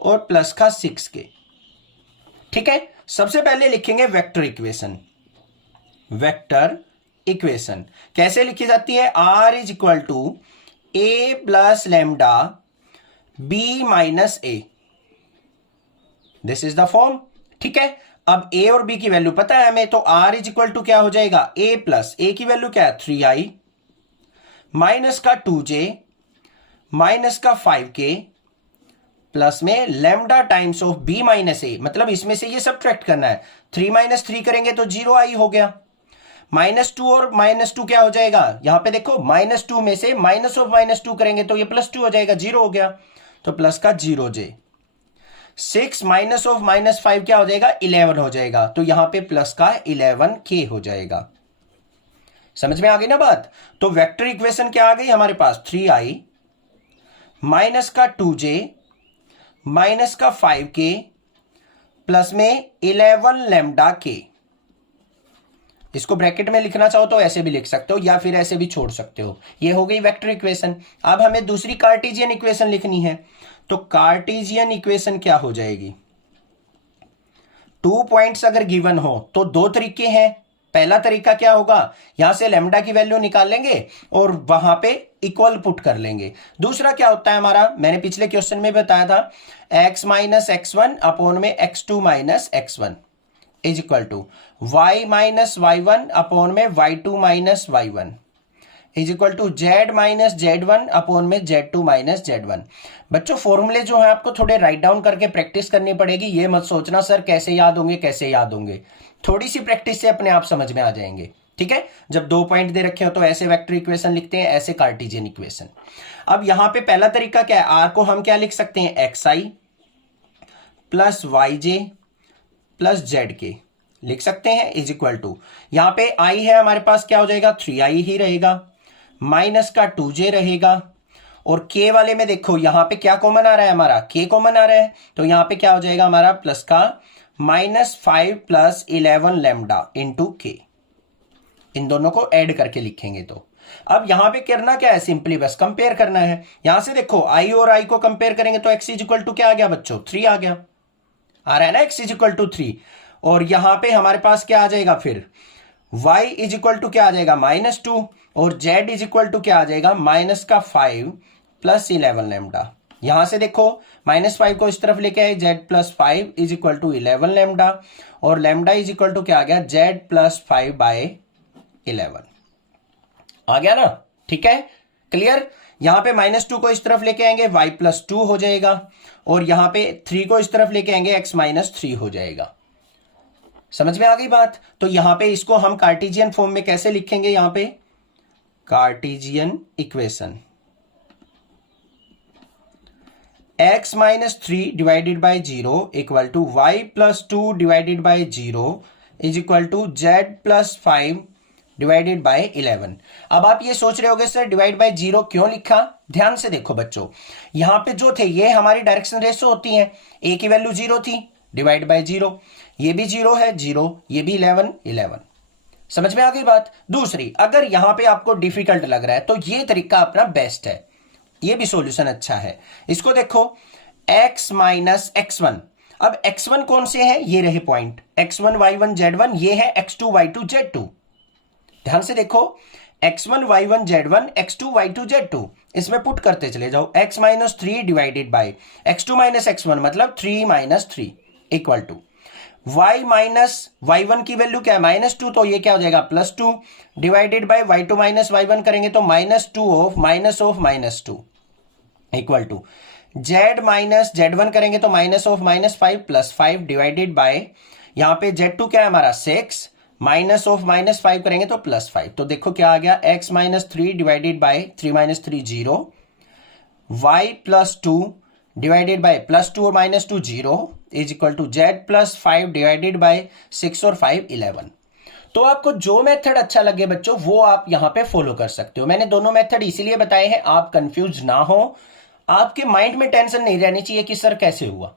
और प्लस का 6k। ठीक है, सबसे पहले लिखेंगे वेक्टर इक्वेशन। वेक्टर इक्वेशन कैसे लिखी जाती है, r = a plus lambda b minus a। This is the form. ठीक है, अब a और b की वैल्यू पता है हमें, तो r = क्या हो जाएगा, a प्लस a की वैल्यू क्या है, 3i माइनस का 2j माइनस का 5k प्लस में lambda times of b minus a, मतलब इसमें से ये सब्ट्रैक्ट करना है, 3 - 3 करेंगे तो 0i हो गया, -2 और -2 क्या हो जाएगा, यहां पे देखो -2 में से माइनस ऑफ -2 करेंगे तो ये +2 हो जाएगा, 0 हो गया, तो प्लस का 0j। 6 माइनस ऑफ -5 क्या हो जाएगा, 11 हो जाएगा, तो यहां पे प्लस का 11k हो जाएगा। समझ में आ गई ना बात? तो वेक्टर इक्वेशन क्या आ गई हमारे पास, 3i माइनस का 2j माइनस का 5k प्लस में 11 लैम्डा k। इसको ब्रैकेट में लिखना चाहो तो ऐसे भी लिख सकते हो, या फिर ऐसे भी छोड़ सकते हो। ये हो गई वेक्टर इक्वेशन। अब हमें दूसरी कार्टेशियन इक्वेशन लिखनी है, तो कार्टेशियन इक्वेशन क्या हो जाएगी, 2 पॉइंट्स अगर गिवन हो तो 2 तरीके हैं। पहला तरीका क्या होगा, यहां से लैम्डा की वैल्यू निकाल लेंगे और वहां पे इक्वल पुट कर लेंगे। दूसरा क्या होता है हमारा, मैंने पिछले क्वेश्चन में बताया था, x माइनस x1 अपॉन में x2 minus x1 is equal to y minus y1 upon में y2 minus y1 is equal to z minus z1 upon में z2 माइनस z1। बच्चों फॉर्मूले जो है आपको थोड़े राइट डाउन करके प्रैक्टिस करनी पड़ेगी। ये मत सोचना सर कैसे याद होंगे कैसे याद होंगे, थोड़ी सी प्रैक्टिस से अपने आप समझ में आ जाएंगे। ठीक है, जब 2 पॉइंट दे रखे हो तो ऐसे वेक्टर इक्वेशन लिखते हैं, ऐसे कार्टेशियन इक्वेशन। अब यहां पे पहला तरीका क्या है, r को हम क्या लिख सकते हैं, xi plus yj plus zk लिख सकते हैं, इज इक्वल टू यहां पे i है हमारे पास, क्या हो जाएगा 3i ही रहेगा, माइनस का 2j रहेगा, और k वाले में देखो यहां पे क्या कॉमन आ रहा है, हमारा k कॉमन आ रहा है, तो यहां पे क्या हो जाएगा हमारा प्लस का -5 + 11 लैम्डा इंटू k। इन दोनों को ऐड करके लिखेंगे तो अब यहां पे करना क्या है, सिंपली बस कंपेयर करना है। यहां से देखो i और i को कंपेयर करेंगे तो x = क्या आ गया बच्चों, 3 आ गया, आ रहा है ना x = 3। और यहां पे हमारे पास क्या आ जाएगा फिर, y = क्या आ जाएगा -2 और z = क्या आ जाएगा -5 + 11 लैम्डा। यहां से देखो -5 को इस तरफ लेके आए, z + 5 = 11 लैम्डा और लैम्डा = क्या आ गया, z + 5/11 आ गया ना, ठीक है, क्लियर। यहां पे -2 को इस तरफ लेके आएंगे, y + 2 हो जाएगा और यहां पे 3 को इस तरफ लेके आएंगे, x - 3 हो जाएगा। समझ में आ गई बात। तो यहां पे इसको हम कार्टेशियन फॉर्म में कैसे लिखेंगे, यहां पे cartesian equation x - 3 divided by 0 equal to y + 2 divided by 0 equal to z + 5 divided by 11। अब आप ये सोच रहे होगे सर डिवाइड बाय 0 क्यों लिखा, ध्यान से देखो बच्चों, यहां पे जो थे ये हमारी डायरेक्शन रेशो होती है, a की वैल्यू 0 थी, डिवाइड बाय 0, ये भी 0 है 0, ये भी 11 11। समझ में आ गई बात। दूसरी, अगर यहां पे आपको डिफिकल्ट लग रहा है तो ये तरीका अपना बेस्ट है, ये भी सॉल्यूशन अच्छा है। इसको देखो x - x1, अब x1 कौन से है, ये रहे पॉइंट, x1 y1 z1, ये है x2 y2 z2। ध्यान से देखो x1 y1 z1 x2 y2 z2, इसमें पुट करते चले जाओ, x - 3 divided bye x2 - x1 मतलब 3 - 3 इक्वल टू y - y1 की वैल्यू क्या है -2, तो ये क्या हो जाएगा +2 डिवाइडेड बाय y2 - y1 करेंगे तो -2 of -2 equal to z - z1 करेंगे तो -5 + 5 डिवाइडेड बाय यहां पे z2 क्या है हमारा 6 -5 करेंगे तो +5। तो देखो क्या आ गया, x - 3 divided by 3 - 3 0, y + 2 divided by +2 और -2 0 is equal to z + 5 divided by 6 और 5 11। तो आपको जो मेथड अच्छा लगे बच्चों वो आप यहां पे फॉलो कर सकते हो। मैंने दोनों मेथड इसीलिए बताए हैं आप कंफ्यूज ना हो, आपके माइंड में टेंशन नहीं रहनी चाहिए कि सर कैसे हुआ।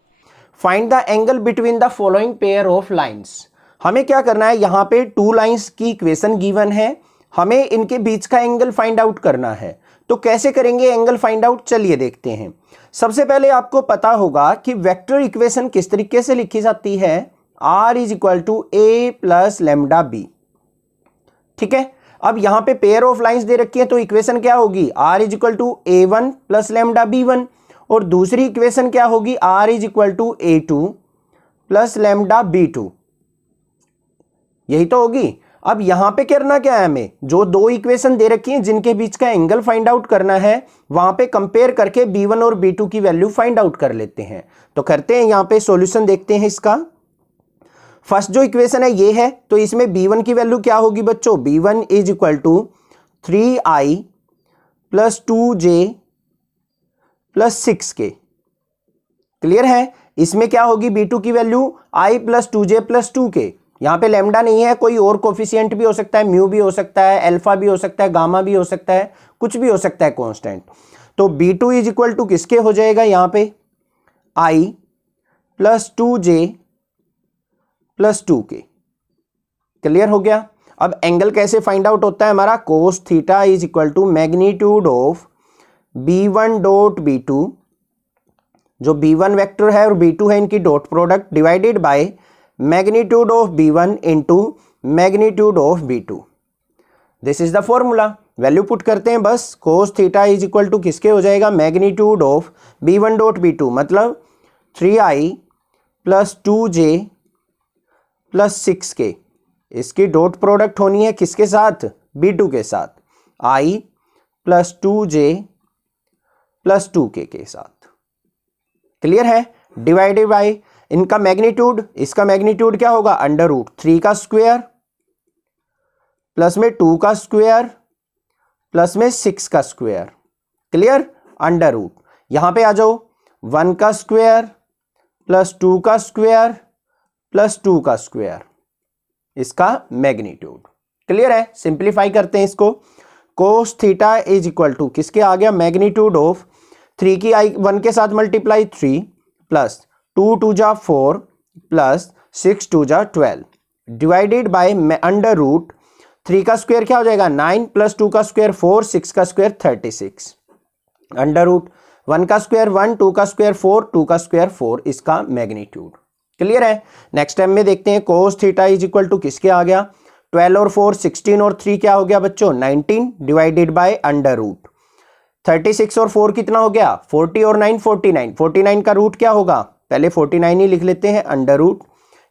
Find the angle between the following pair of lines. हमें क्या करना है, यहां पे 2 लाइंस की इक्वेशन गिवन है, हमें इनके बीच का एंगल फाइंड आउट करना है। तो कैसे करेंगे एंगल फाइंड आउट, चलिए देखते हैं। सबसे पहले आपको पता होगा कि वेक्टर इक्वेशन किस तरीके से लिखी जाती है, r = a + λb। ठीक है, अब यहां पे पेयर ऑफ लाइंस दे रखी है तो इक्वेशन क्या होगी, r = a1 + λb1 और दूसरी इक्वेशन क्या होगी, r = a2 + λb2, यही तो होगी। अब यहां पे करना क्या है, हमें जो दो इक्वेशन दे रखी हैं जिनके बीच का एंगल फाइंड आउट करना है, वहां पे कंपेयर करके b1 और b2 की वैल्यू फाइंड आउट कर लेते हैं। तो करते हैं, यहां पे सॉल्यूशन देखते हैं इसका। फर्स्ट जो इक्वेशन है ये है, तो इसमें b1 की वैल्यू क्या होगी बच्चों, b1 = 3i + 2j + 6k। Clear है। इसमें क्या होगी b2 की वैल्यू i + 2j + 2k। यहां पे लैम्डा नहीं है, कोई और कोफिशिएंट भी हो सकता है, म्यू भी हो सकता है, अल्फा भी हो सकता है, गामा भी हो सकता है, कुछ भी हो सकता है कांस्टेंट। तो b2 = किसके हो जाएगा, यहां पे i + 2j + 2k। क्लियर हो गया। अब एंगल कैसे फाइंड आउट होता है हमारा, cos θ = magnitude of b1 dot b2, जो b1 वेक्टर है और b2 है इनकी dot product, divided by magnitude of b1 into magnitude of b2। This is the formula. Value put करते हैं बस, cos θ = किसके हो जाएगा, magnitude of b1 dot b2 मतलब 3i + 2j + 6k। इसकी डॉट प्रोडक्ट होनी है किसके साथ, b2 के साथ, i + 2j + 2k के साथ। क्लियर है। डिवाइडेड बाय इनका मैग्नीट्यूड, इसका मैग्नीट्यूड क्या होगा, √3 का स्क्वायर प्लस में 2 का स्क्वायर प्लस में 6 का स्क्वायर। क्लियर, √, यहां पे आ जाओ 1 का स्क्वायर प्लस 2 का स्क्वायर प्लस 2 का स्क्वायर, इसका मैग्नीट्यूड। क्लियर है। सिंप्लीफाई करते हैं इसको, cos theta is equal to किसके आ गया, मैग्नीट्यूड ऑफ 3 की आई 1 के साथ मल्टीप्लाई 3 प्लस 2 2 जा 4 प्लस 6 2 जा 12 डिवाइडेड बाय अंडर रूट 3 का स्क्वायर क्या हो जाएगा 9 प्लस 2 का स्क्वायर 4 6 का स्क्वायर 36 अंडर रूट 1 का स्क्वायर 1 2 का स्क्वायर 4 2 का स्क्वायर 4 इसका मैग्नीट्यूड। क्लियर है। नेक्स्ट टाइम में देखते हैं cos theta is equal to किसके आ गया 12 और 4 16 और 3 क्या हो गया बच्चों 19 डिवाइडेड बाय अंडर रूट 36 और 4 कितना हो गया 40 और 9 49 49 का रूट क्या होगा पहले 49 ही लिख लेते हैं अंडर रूट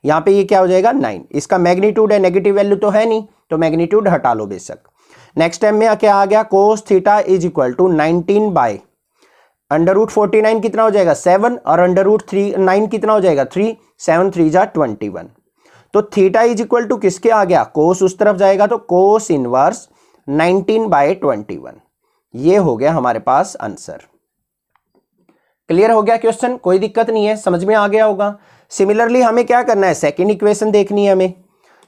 यहाँ पे ये क्या हो जाएगा 9 इसका मैग्नीट्यूड है नेगेटिव वैल्यू तो है नहीं तो मैग्नीट्यूड हटा लो बेशक। नेक्स्ट टाइम में क्या आ गया cos theta is equal to 19 by under root 49 कितना हो जाएगा 7 और अंडर रूट 9 कितना हो जाएगा 3 7 3 जा 21 तो थीटा इज इक्वल टू किसके आ गया कोस उस तरफ जाएगा तो कोस इनवर्स 19 बाय 21 ये हो गया हमारे पास आंसर। क्लियर हो गया क्वेश्चन, कोई दिक्कत नहीं है, समझ में आ गया होगा। सिमिलरली हमें क्या करना है सेकंड इक्वेशन देखनी है हमें,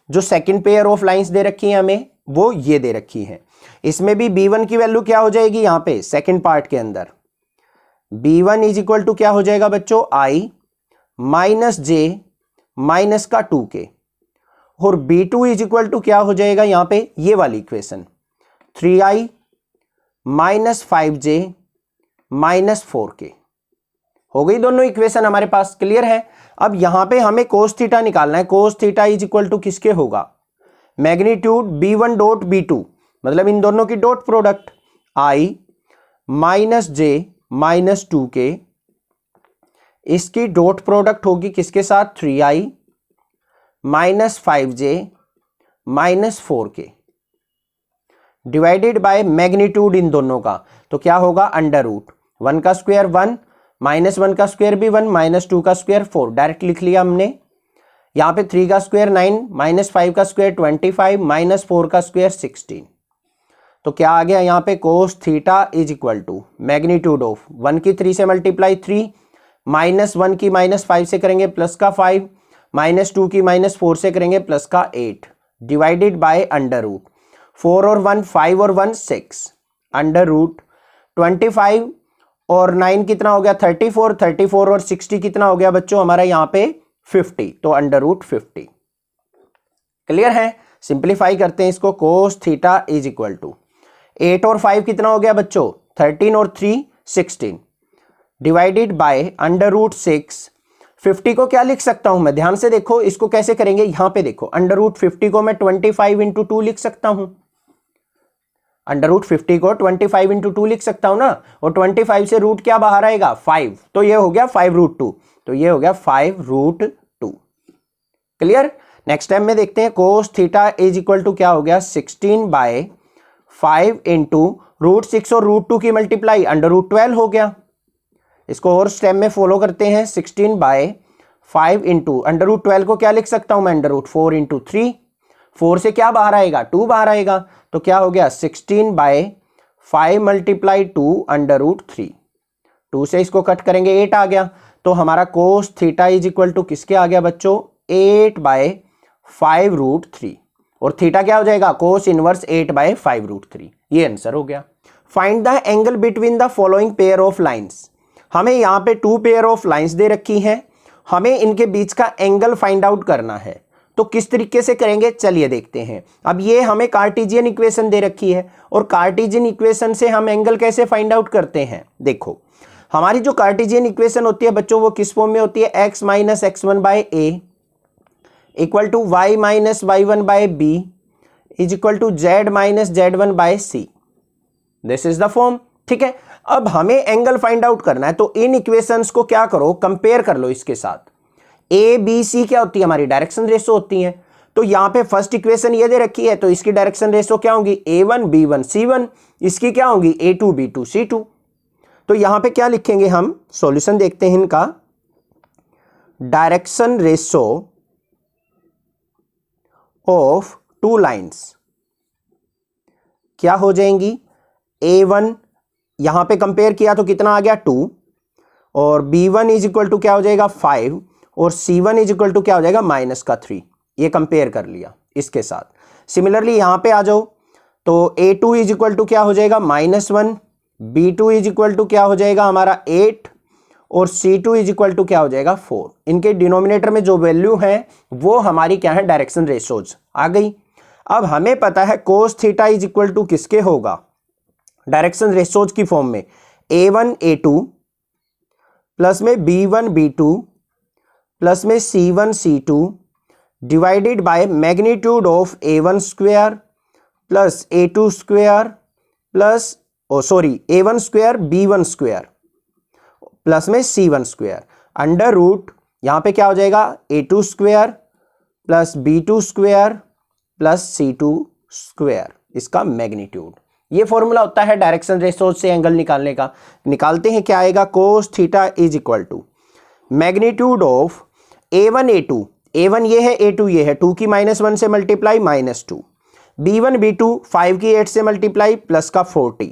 जो सेकंड पेयर ऑफ लाइंस दे रखी है हमें वो ये दे रखी है। इसमें भी b1 की वैल्यू क्या हो जाएगी यहाँ पे सेकंड पार्ट के अंदर b1 इज इक्वल टू क्या हो जाएगा बच्चों i माइनस j माइनस का 2k और b2 इज इक्वल टू क्या हो जाएगा यहाँ पे ये वाली equation 3i minus 5j minus 4k हो गई दोनों इक्वेशन हमारे पास। क्लियर है। अब यहां पे हमें कोस थीटा निकालना है। Cos theta is equal to किसके होगा मैग्नीट्यूड b1 डॉट b2 मतलब इन दोनों की dot product i minus j minus 2k इसकी डॉट प्रोडक्ट होगी किसके साथ 3i minus 5j minus 4k divided by magnitude इन दोनों का तो क्या होगा अंडर रूट 1 का स्क्वायर 1 माइनस 1 का स्क्वायर भी 1 माइनस 2 का स्क्वायर 4 डायरेक्ट लिख लिया हमने। यहाँ पे 3 का स्क्वायर 9 माइनस 5 का स्क्वायर 25 माइनस 4 का स्क्वायर 16 तो क्या आ गया यहाँ पे cos theta is equal to magnitude of 1 की 3 से मल्टीप्लाई 3 माइनस 1 की माइनस 5 से करेंगे प्लस का 5 माइनस 2 की माइनस 4 से करेंगे प्लस का 8 डिवाइडेड बाय अंडर रूट 4 और 1 5 और 1 6 अंडर रूट 25 और 9 कितना हो गया 34 34 और 60 कितना हो गया बच्चों हमारा यहाँ पे 50 तो अंडर रूट 50। क्लियर है। सिंप्लीफाई करते हैं इसको cos theta is equal to 8 और 5 कितना हो गया बच्चों 13 और 3 16 डिवाइडेड बाय अंडर रूट 6 50 को क्या लिख सकता हूं मैं ध्यान से देखो इसको कैसे करेंगे यहां पे देखो अंडर रूट 50 को मैं 25 इंटू 2 लिख सकता हूं अंडर रूट 50 को 25 इंटू 2 लिख सकता हूं ना और 25 से रूट क्या बाहर आएगा 5 तो ये हो गया 5 रूट 2 तो ये हो गया 5 रूट 2। क्लियर। नेक्स्ट टाइम में देखते हैं cos theta is equal to क्या हो गया 16 बाय 5 इंटू रूट 6 और रूट 2 की मल्टीप्लाई अंडर रूट 12 हो गया। इसको और स्टेप में फॉलो करते हैं 16 बाय 5 इंटू अंडर रूट 12 को क्या लिख सकता हूं मैं अंडर रूट 4 इंटू 3 4 से क्या बाहर आएगा 2 बाहर आएगा तो क्या हो गया 16 बाय 5 मल्टीप्लाई 2 अंडर रूट 3 2 से इसको कट करेंगे 8 आ गया तो हमारा cos theta is equal to किसके आ गया बच्चों 8 बाय 5 रूट 3 और थीटा क्या हो जाएगा कोस इनवर्स 8 बाय 5 रूट 3 ये आंसर हो गया। Find the angle between the following pair of lines. हमें यहाँ पे 2 पेयर ऑफ लाइंस दे रखी हैं हमें इनके बीच का एंगल फाइंड आउट करना है तो किस तरीके से करेंगे चलिए देखते हैं। अब ये हमें कार्टेशियन इक्वेशन दे रखी है और कार्टेशियन इक्वेशन से हम एंगल कैसे फाइंड आउट करते हैं देखो हमारी जो कार्टेशियन इक्वेशन होती है बच्चों वो किस फॉर्म में होती है x minus x1 by a equal to y minus y1 by b is equal to z minus z1 by c this is the form. ठीक है। अब हमें एंगल फाइंड आउट करना है तो इन इक्वेशंस को क्या करो कंपेयर कर लो इसके साथ। ए बी सी क्या होती है हमारी डायरेक्शन रेशो होती है तो यहां पे फर्स्ट इक्वेशन ये दे रखी है तो इसकी डायरेक्शन रेशो क्या होगी a1 b1 c1 इसकी क्या होगी a2 b2 c2 तो यहां पे क्या लिखेंगे हम सॉल्यूशन देखते हैं इनका डायरेक्शन रेशो ऑफ 2 लाइंस क्या हो जाएंगी a1 यहां पे कंपेयर किया तो कितना आ गया 2 और b1 इज इक्वल टू क्या हो जाएगा 5 और c1 इज इक्वल टू क्या हो जाएगा -3 ये कंपेयर कर लिया इसके साथ। सिमिलरली यहां पे आ जाओ तो A2 इज इक्वल टू क्या हो जाएगा -1, B2 इज इक्वल टू क्या हो जाएगा हमारा 8 और C2 इज इक्वल टू क्या हो जाएगा 4। इनके डिनोमिनेटर में जो वैल्यू है वो हमारी क्या है, डायरेक्शन रेशोज आ गई। अब हमें पता है cos theta is equal to किसके होगा, डायरेक्शन रेशोज की फॉर्म में A1 A2 प्लस में B1 B2 प्लस में C1 C2 divided by magnitude of A1 square plus A2 square plus A1 square B1 square plus में C1 square under root यहां पे क्या हो जाएगा A2 square plus B2 square plus C2 square, इसका magnitude. ये formula होता है डायरेक्शन रेशोज से एंगल निकालने का। निकालते हैं, क्या आएगा, cos theta is equal to magnitude of A1 A2, A1 ये है A2 ये है, 2 की -1 से मल्टीप्लाई -2, B1 B2 5 की 8 से मल्टीप्लाई प्लस का 40,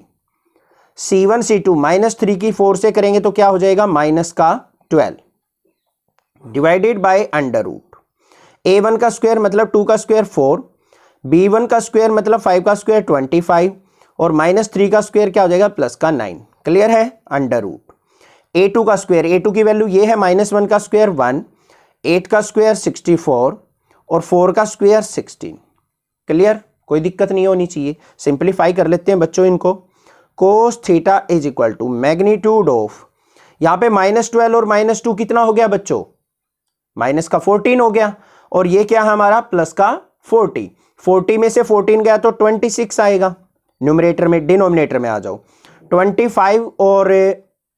C1 C2 -3 की 4 से करेंगे तो क्या हो जाएगा माइनस का 12 divided by under root A1 का स्क्वायर मतलब 2 का स्क्वायर 4, B1 का स्क्वायर मतलब 5 का स्क्वायर 25 और -3 का स्क्वायर क्या हो जाएगा प्लस का 9। क्लियर है, अंडर रूट A2 का स्क्वायर, A2 की वैल्यू ये है -1 का स्क्वायर 1, 8 का स्क्वायर 64 और 4 का स्क्वायर 16। क्लियर, कोई दिक्कत नहीं होनी चाहिए। सिंप्लीफाई कर लेते हैं बच्चों इनको। Cos theta is equal to magnitude of, यहां पे -12 और -2 कितना हो गया बच्चों, माइनस का 14 हो गया, और ये क्या है हमारा प्लस का 40, 40 में से 14 गया तो 26 आएगा। न्यूमरेटर में डिनोमिनेटर में आ जाओ, 25 और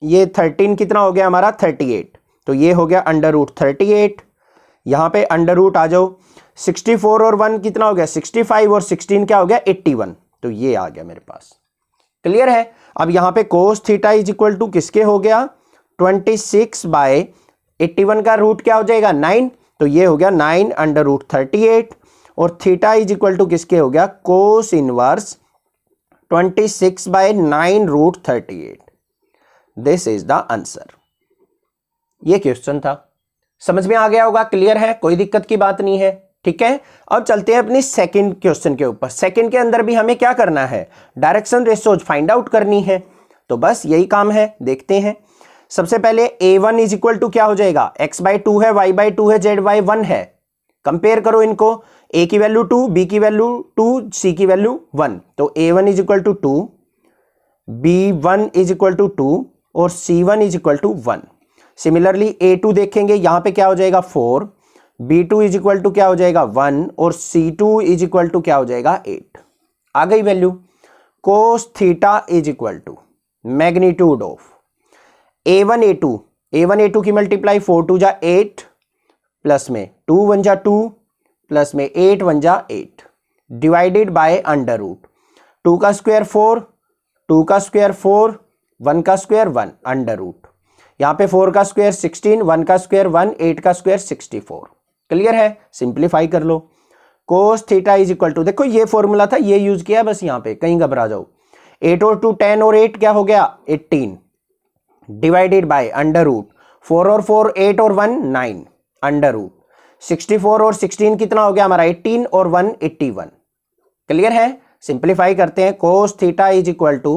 ये 13 कितना हो गया हमारा 38, तो ये हो गया अंडर रूट 38। यहां पे अंडर रूट आ जाओ, 64 और 1 कितना हो गया 65 और 16 क्या हो गया 81, तो ये आ गया मेरे पास। क्लियर है। अब यहां पे cos theta is equal to किसके हो गया 26 बाय 81 का रूट क्या हो जाएगा 9, तो ये हो गया 9 अंडर रूट 38 और थीटा इज इक्वल टू किसके हो गया cos inverse 26 by 9 root 38। This is the answer. ये क्वेश्चन था, समझ में आ गया होगा, क्लियर है, कोई दिक्कत की बात नहीं है। ठीक है, अब चलते हैं अपनी सेकंड क्वेश्चन के ऊपर। सेकंड के अंदर भी हमें क्या करना है, डायरेक्शन रेशोज फाइंड आउट करनी है, तो बस यही काम है, देखते हैं। सबसे पहले A1 इज इक्वल टू क्या हो जाएगा x/2 है, y/2 है, z/1 है। कंपेयर करो इनको, a की वैल्यू 2, b की वैल्यू 2, c की वैल्यू 1, तो A1 is equal to 2, B1 is equal to 2 और C1 is equal to 1। Similarly A2 देखेंगे, यहां पे क्या हो जाएगा 4, B2 इज इक्वल टू क्या हो जाएगा 1 और C2 इज इक्वल टू क्या हो जाएगा 8। आ गई value. Cos theta is equal to magnitude of A1 A2 की मल्टीप्लाई 4 2 जा 8 प्लस में 2 1 जा 2 प्लस में 8 1 जा 8 डिवाइडेड बाय अंडर रूट 2 का स्क्वायर 4, 2 का स्क्वायर 4, 1 का स्क्वायर 1 अंडर रूट, यहां पे 4 का स्क्वायर 16, 1 का स्क्वायर 1, 8 का स्क्वायर 64। क्लियर है, सिंप्लीफाई कर लो। Cos theta is equal to, देखो ये फॉर्मूला था, ये यूज किया बस, यहां पे कहीं घबरा जाओ। 8 और 2 10 और 8 क्या हो गया 18 डिवाइडेड बाय अंडर रूट 4 और 4 8 और 1 9 अंडर रूट 64 और 16 कितना हो गया हमारा 18 और 1 81। क्लियर है, सिंप्लीफाई करते हैं। Cos theta is equal to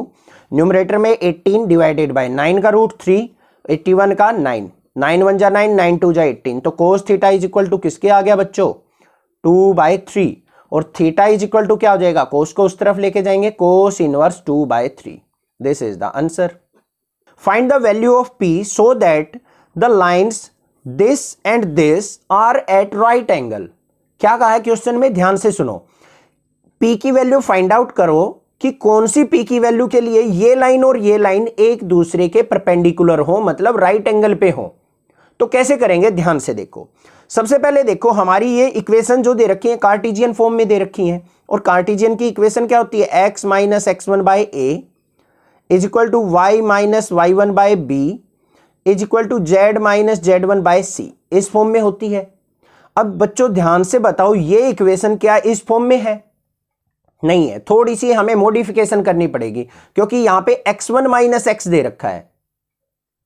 numerator में 18 डिवाइडेड बाय 9 का रूट 3, 81 का 9, 9 1 जा 9, 9 2 जा 18, तो cos theta is equal to किसके आ गया बच्चों 2/3 और थीटा इज इक्वल टू क्या हो जाएगा, कोस को उस तरफ लेके जाएंगे, cos inverse 2/3। This is the answer. Find the value of P so that the lines this and this are at right angle। क्या कहा है क्वेश्चन में, ध्यान से सुनो। P की वैल्यू फाइंड आउट करो कि कौन सी P की वैल्यू के लिए ये लाइन और ये लाइन एक दूसरे के परपेंडिकुलर हो, मतलब राइट एंगल पे हो। तो कैसे करेंगे, ध्यान से देखो। सबसे पहले देखो हमारी ये इक्वेशन जो दे रखी है कार्टेशियन फॉर्म में दे रखी है, और कार्टेशियन की इक्वेशन क्या होती है x minus x1 by a is equal to y minus y1 by b is equal to z minus z1 by c, इस फॉर्म में होती है। अब बच्चों ध्यान से बताओ, ये इक्वेशन क्या इस फॉर्म में है, नहीं है, थोड़ी सी हमें मॉडिफिकेशन करनी पड़ेगी, क्योंकि यहां पे x1 माइनस x दे रखा है,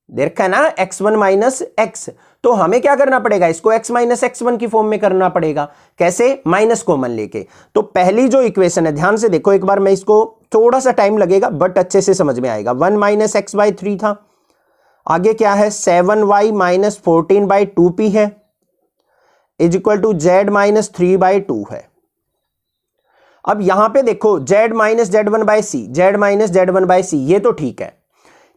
दे रखा है ना x1 माइनस एक्स, तो हमें क्या करना पड़ेगा, इसको x माइनस x1 की फॉर्म में करना पड़ेगा। कैसे, माइनस कॉमन लेके। तो पहली जो इक्वेशन है, ध्यान से देखो एक बार, मैं इसको थोड़ा सा टाइम लगेगा बट अच्छे से समझ में आएगा। 1 माइनस एक्स बाई 3 था, आगे क्या है 7y माइनस 14 बाई 2p है, is equal to z minus 3 by 2 है। अब यहां पे देखो z minus z1 by C, z minus z1 by C, ये तो ठीक है।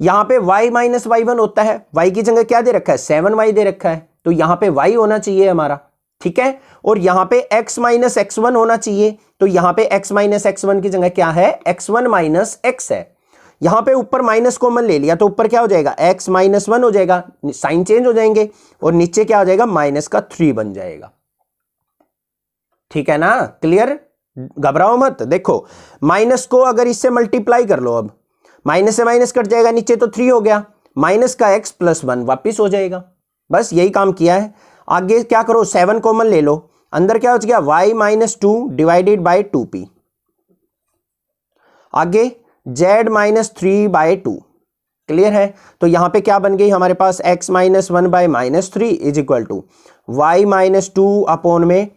यहां पे y माइनस y1 होता है, y की जगह क्या दे रखा है, 7y दे रखा है, तो यहां पे y होना चाहिए हमारा, ठीक है। और यहां पे x माइनस x1 होना चाहिए, तो यहां पे x माइनस x1 की जगह क्या है, x1 माइनस x है। यहां पे ऊपर माइनस कॉमन ले लिया, तो ऊपर क्या हो जाएगा, x माइनस 1 हो जाएगा, साइन चेंज हो जाएंगे, और नीचे क्या हो जाएगा, माइनस का 3 बन जाएगा। ठीक है ना, क्लियर, घबराओ मत। देखो माइनस को अगर इससे मल्टीप्लाई कर लो, अब माइनस से माइनस कट जाएगा, नीचे तो 3 हो गया, माइनस का x प्लस 1 वापिस हो जाएगा। बस यही काम किया है। आगे क्या करो, 7 कॉमन ले लो, अंदर क्या हो गया, y minus 2 divided by 2p, आगे z माइनस 3 बाई 2। क्लियर है, तो यहां पे क्या बन गई हमारे पास, x minus 1 by minus 3 is equal to y minus 2 upon में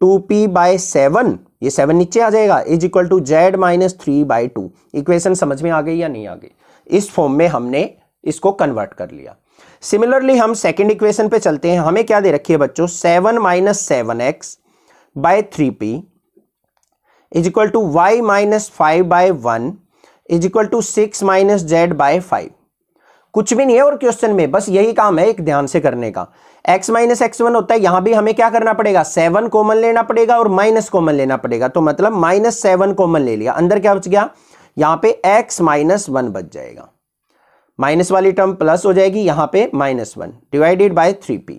2p बाई 7, ये 7 नीचे आ जाएगा, is equal to z minus 3 by 2। Equation समझ में आ गई या नहीं आ गई, इस फॉर्म में हमने इसको कन्वर्ट कर लिया। सिमिलरली हम सेकंड इक्वेशन पे चलते हैं। हमें क्या दे रखी है बच्चों, 7 minus 7x by 3p is equal to y minus 5 by 1 is equal to 6 minus z by 5। कुछ भी नहीं है और क्वेश्चन में, बस यही काम है एक ध्यान से करने का। x माइनस x1 होता है, यहां भी हमें क्या करना पड़ेगा, 7 कॉमन लेना पड़ेगा और माइनस कॉमन लेना पड़ेगा, तो मतलब माइनस 7 कॉमन ले लिया, अंदर क्या बच गया, यहां पे x माइनस 1 बच जाएगा, माइनस वाली टर्म प्लस हो जाएगी, यहां पे minus 1 divided by 3p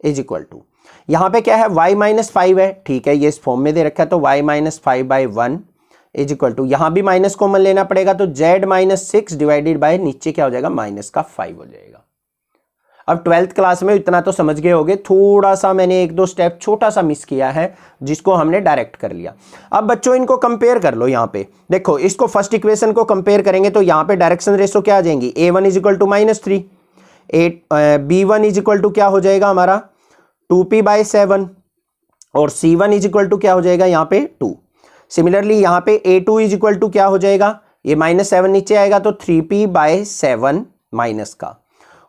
is equal to, यहां पे क्या है, y माइनस 5 है, ठीक है, ये इस फॉर्म में दे रखा है, तो y minus 5 by 1 is equal to, यहां भी माइनस कॉमन लेना पड़ेगा, तो z माइनस 6 डिवाइडेड बाय नीचे क्या हो जाएगा, माइनस का 5 हो जाएगा। अब 12th क्लास में इतना तो समझ गए होगे, थोड़ा सा मैंने एक दो स्टेप छोटा सा मिस किया है जिसको हमने डायरेक्ट कर लिया। अब बच्चों इनको कंपेयर कर लो, यहां पे देखो, इसको फर्स्ट इक्वेशन को कंपेयर करेंगे तो यहां पे डायरेक्शन रेशो क्या आ जाएंगी, a1 is equal to minus 3, b1 is equal to क्या हो जाएगा हमारा 2p बाई 7, और c1 इज इक्वल टू क्या हो जाएगा यहाँ पे 2। सिमिलरली यहाँ पे a2 इज इक्वल टू क्या हो जाएगा, ये माइनस 7 नीचे आएगा तो 3p बाई 7 माइनस का,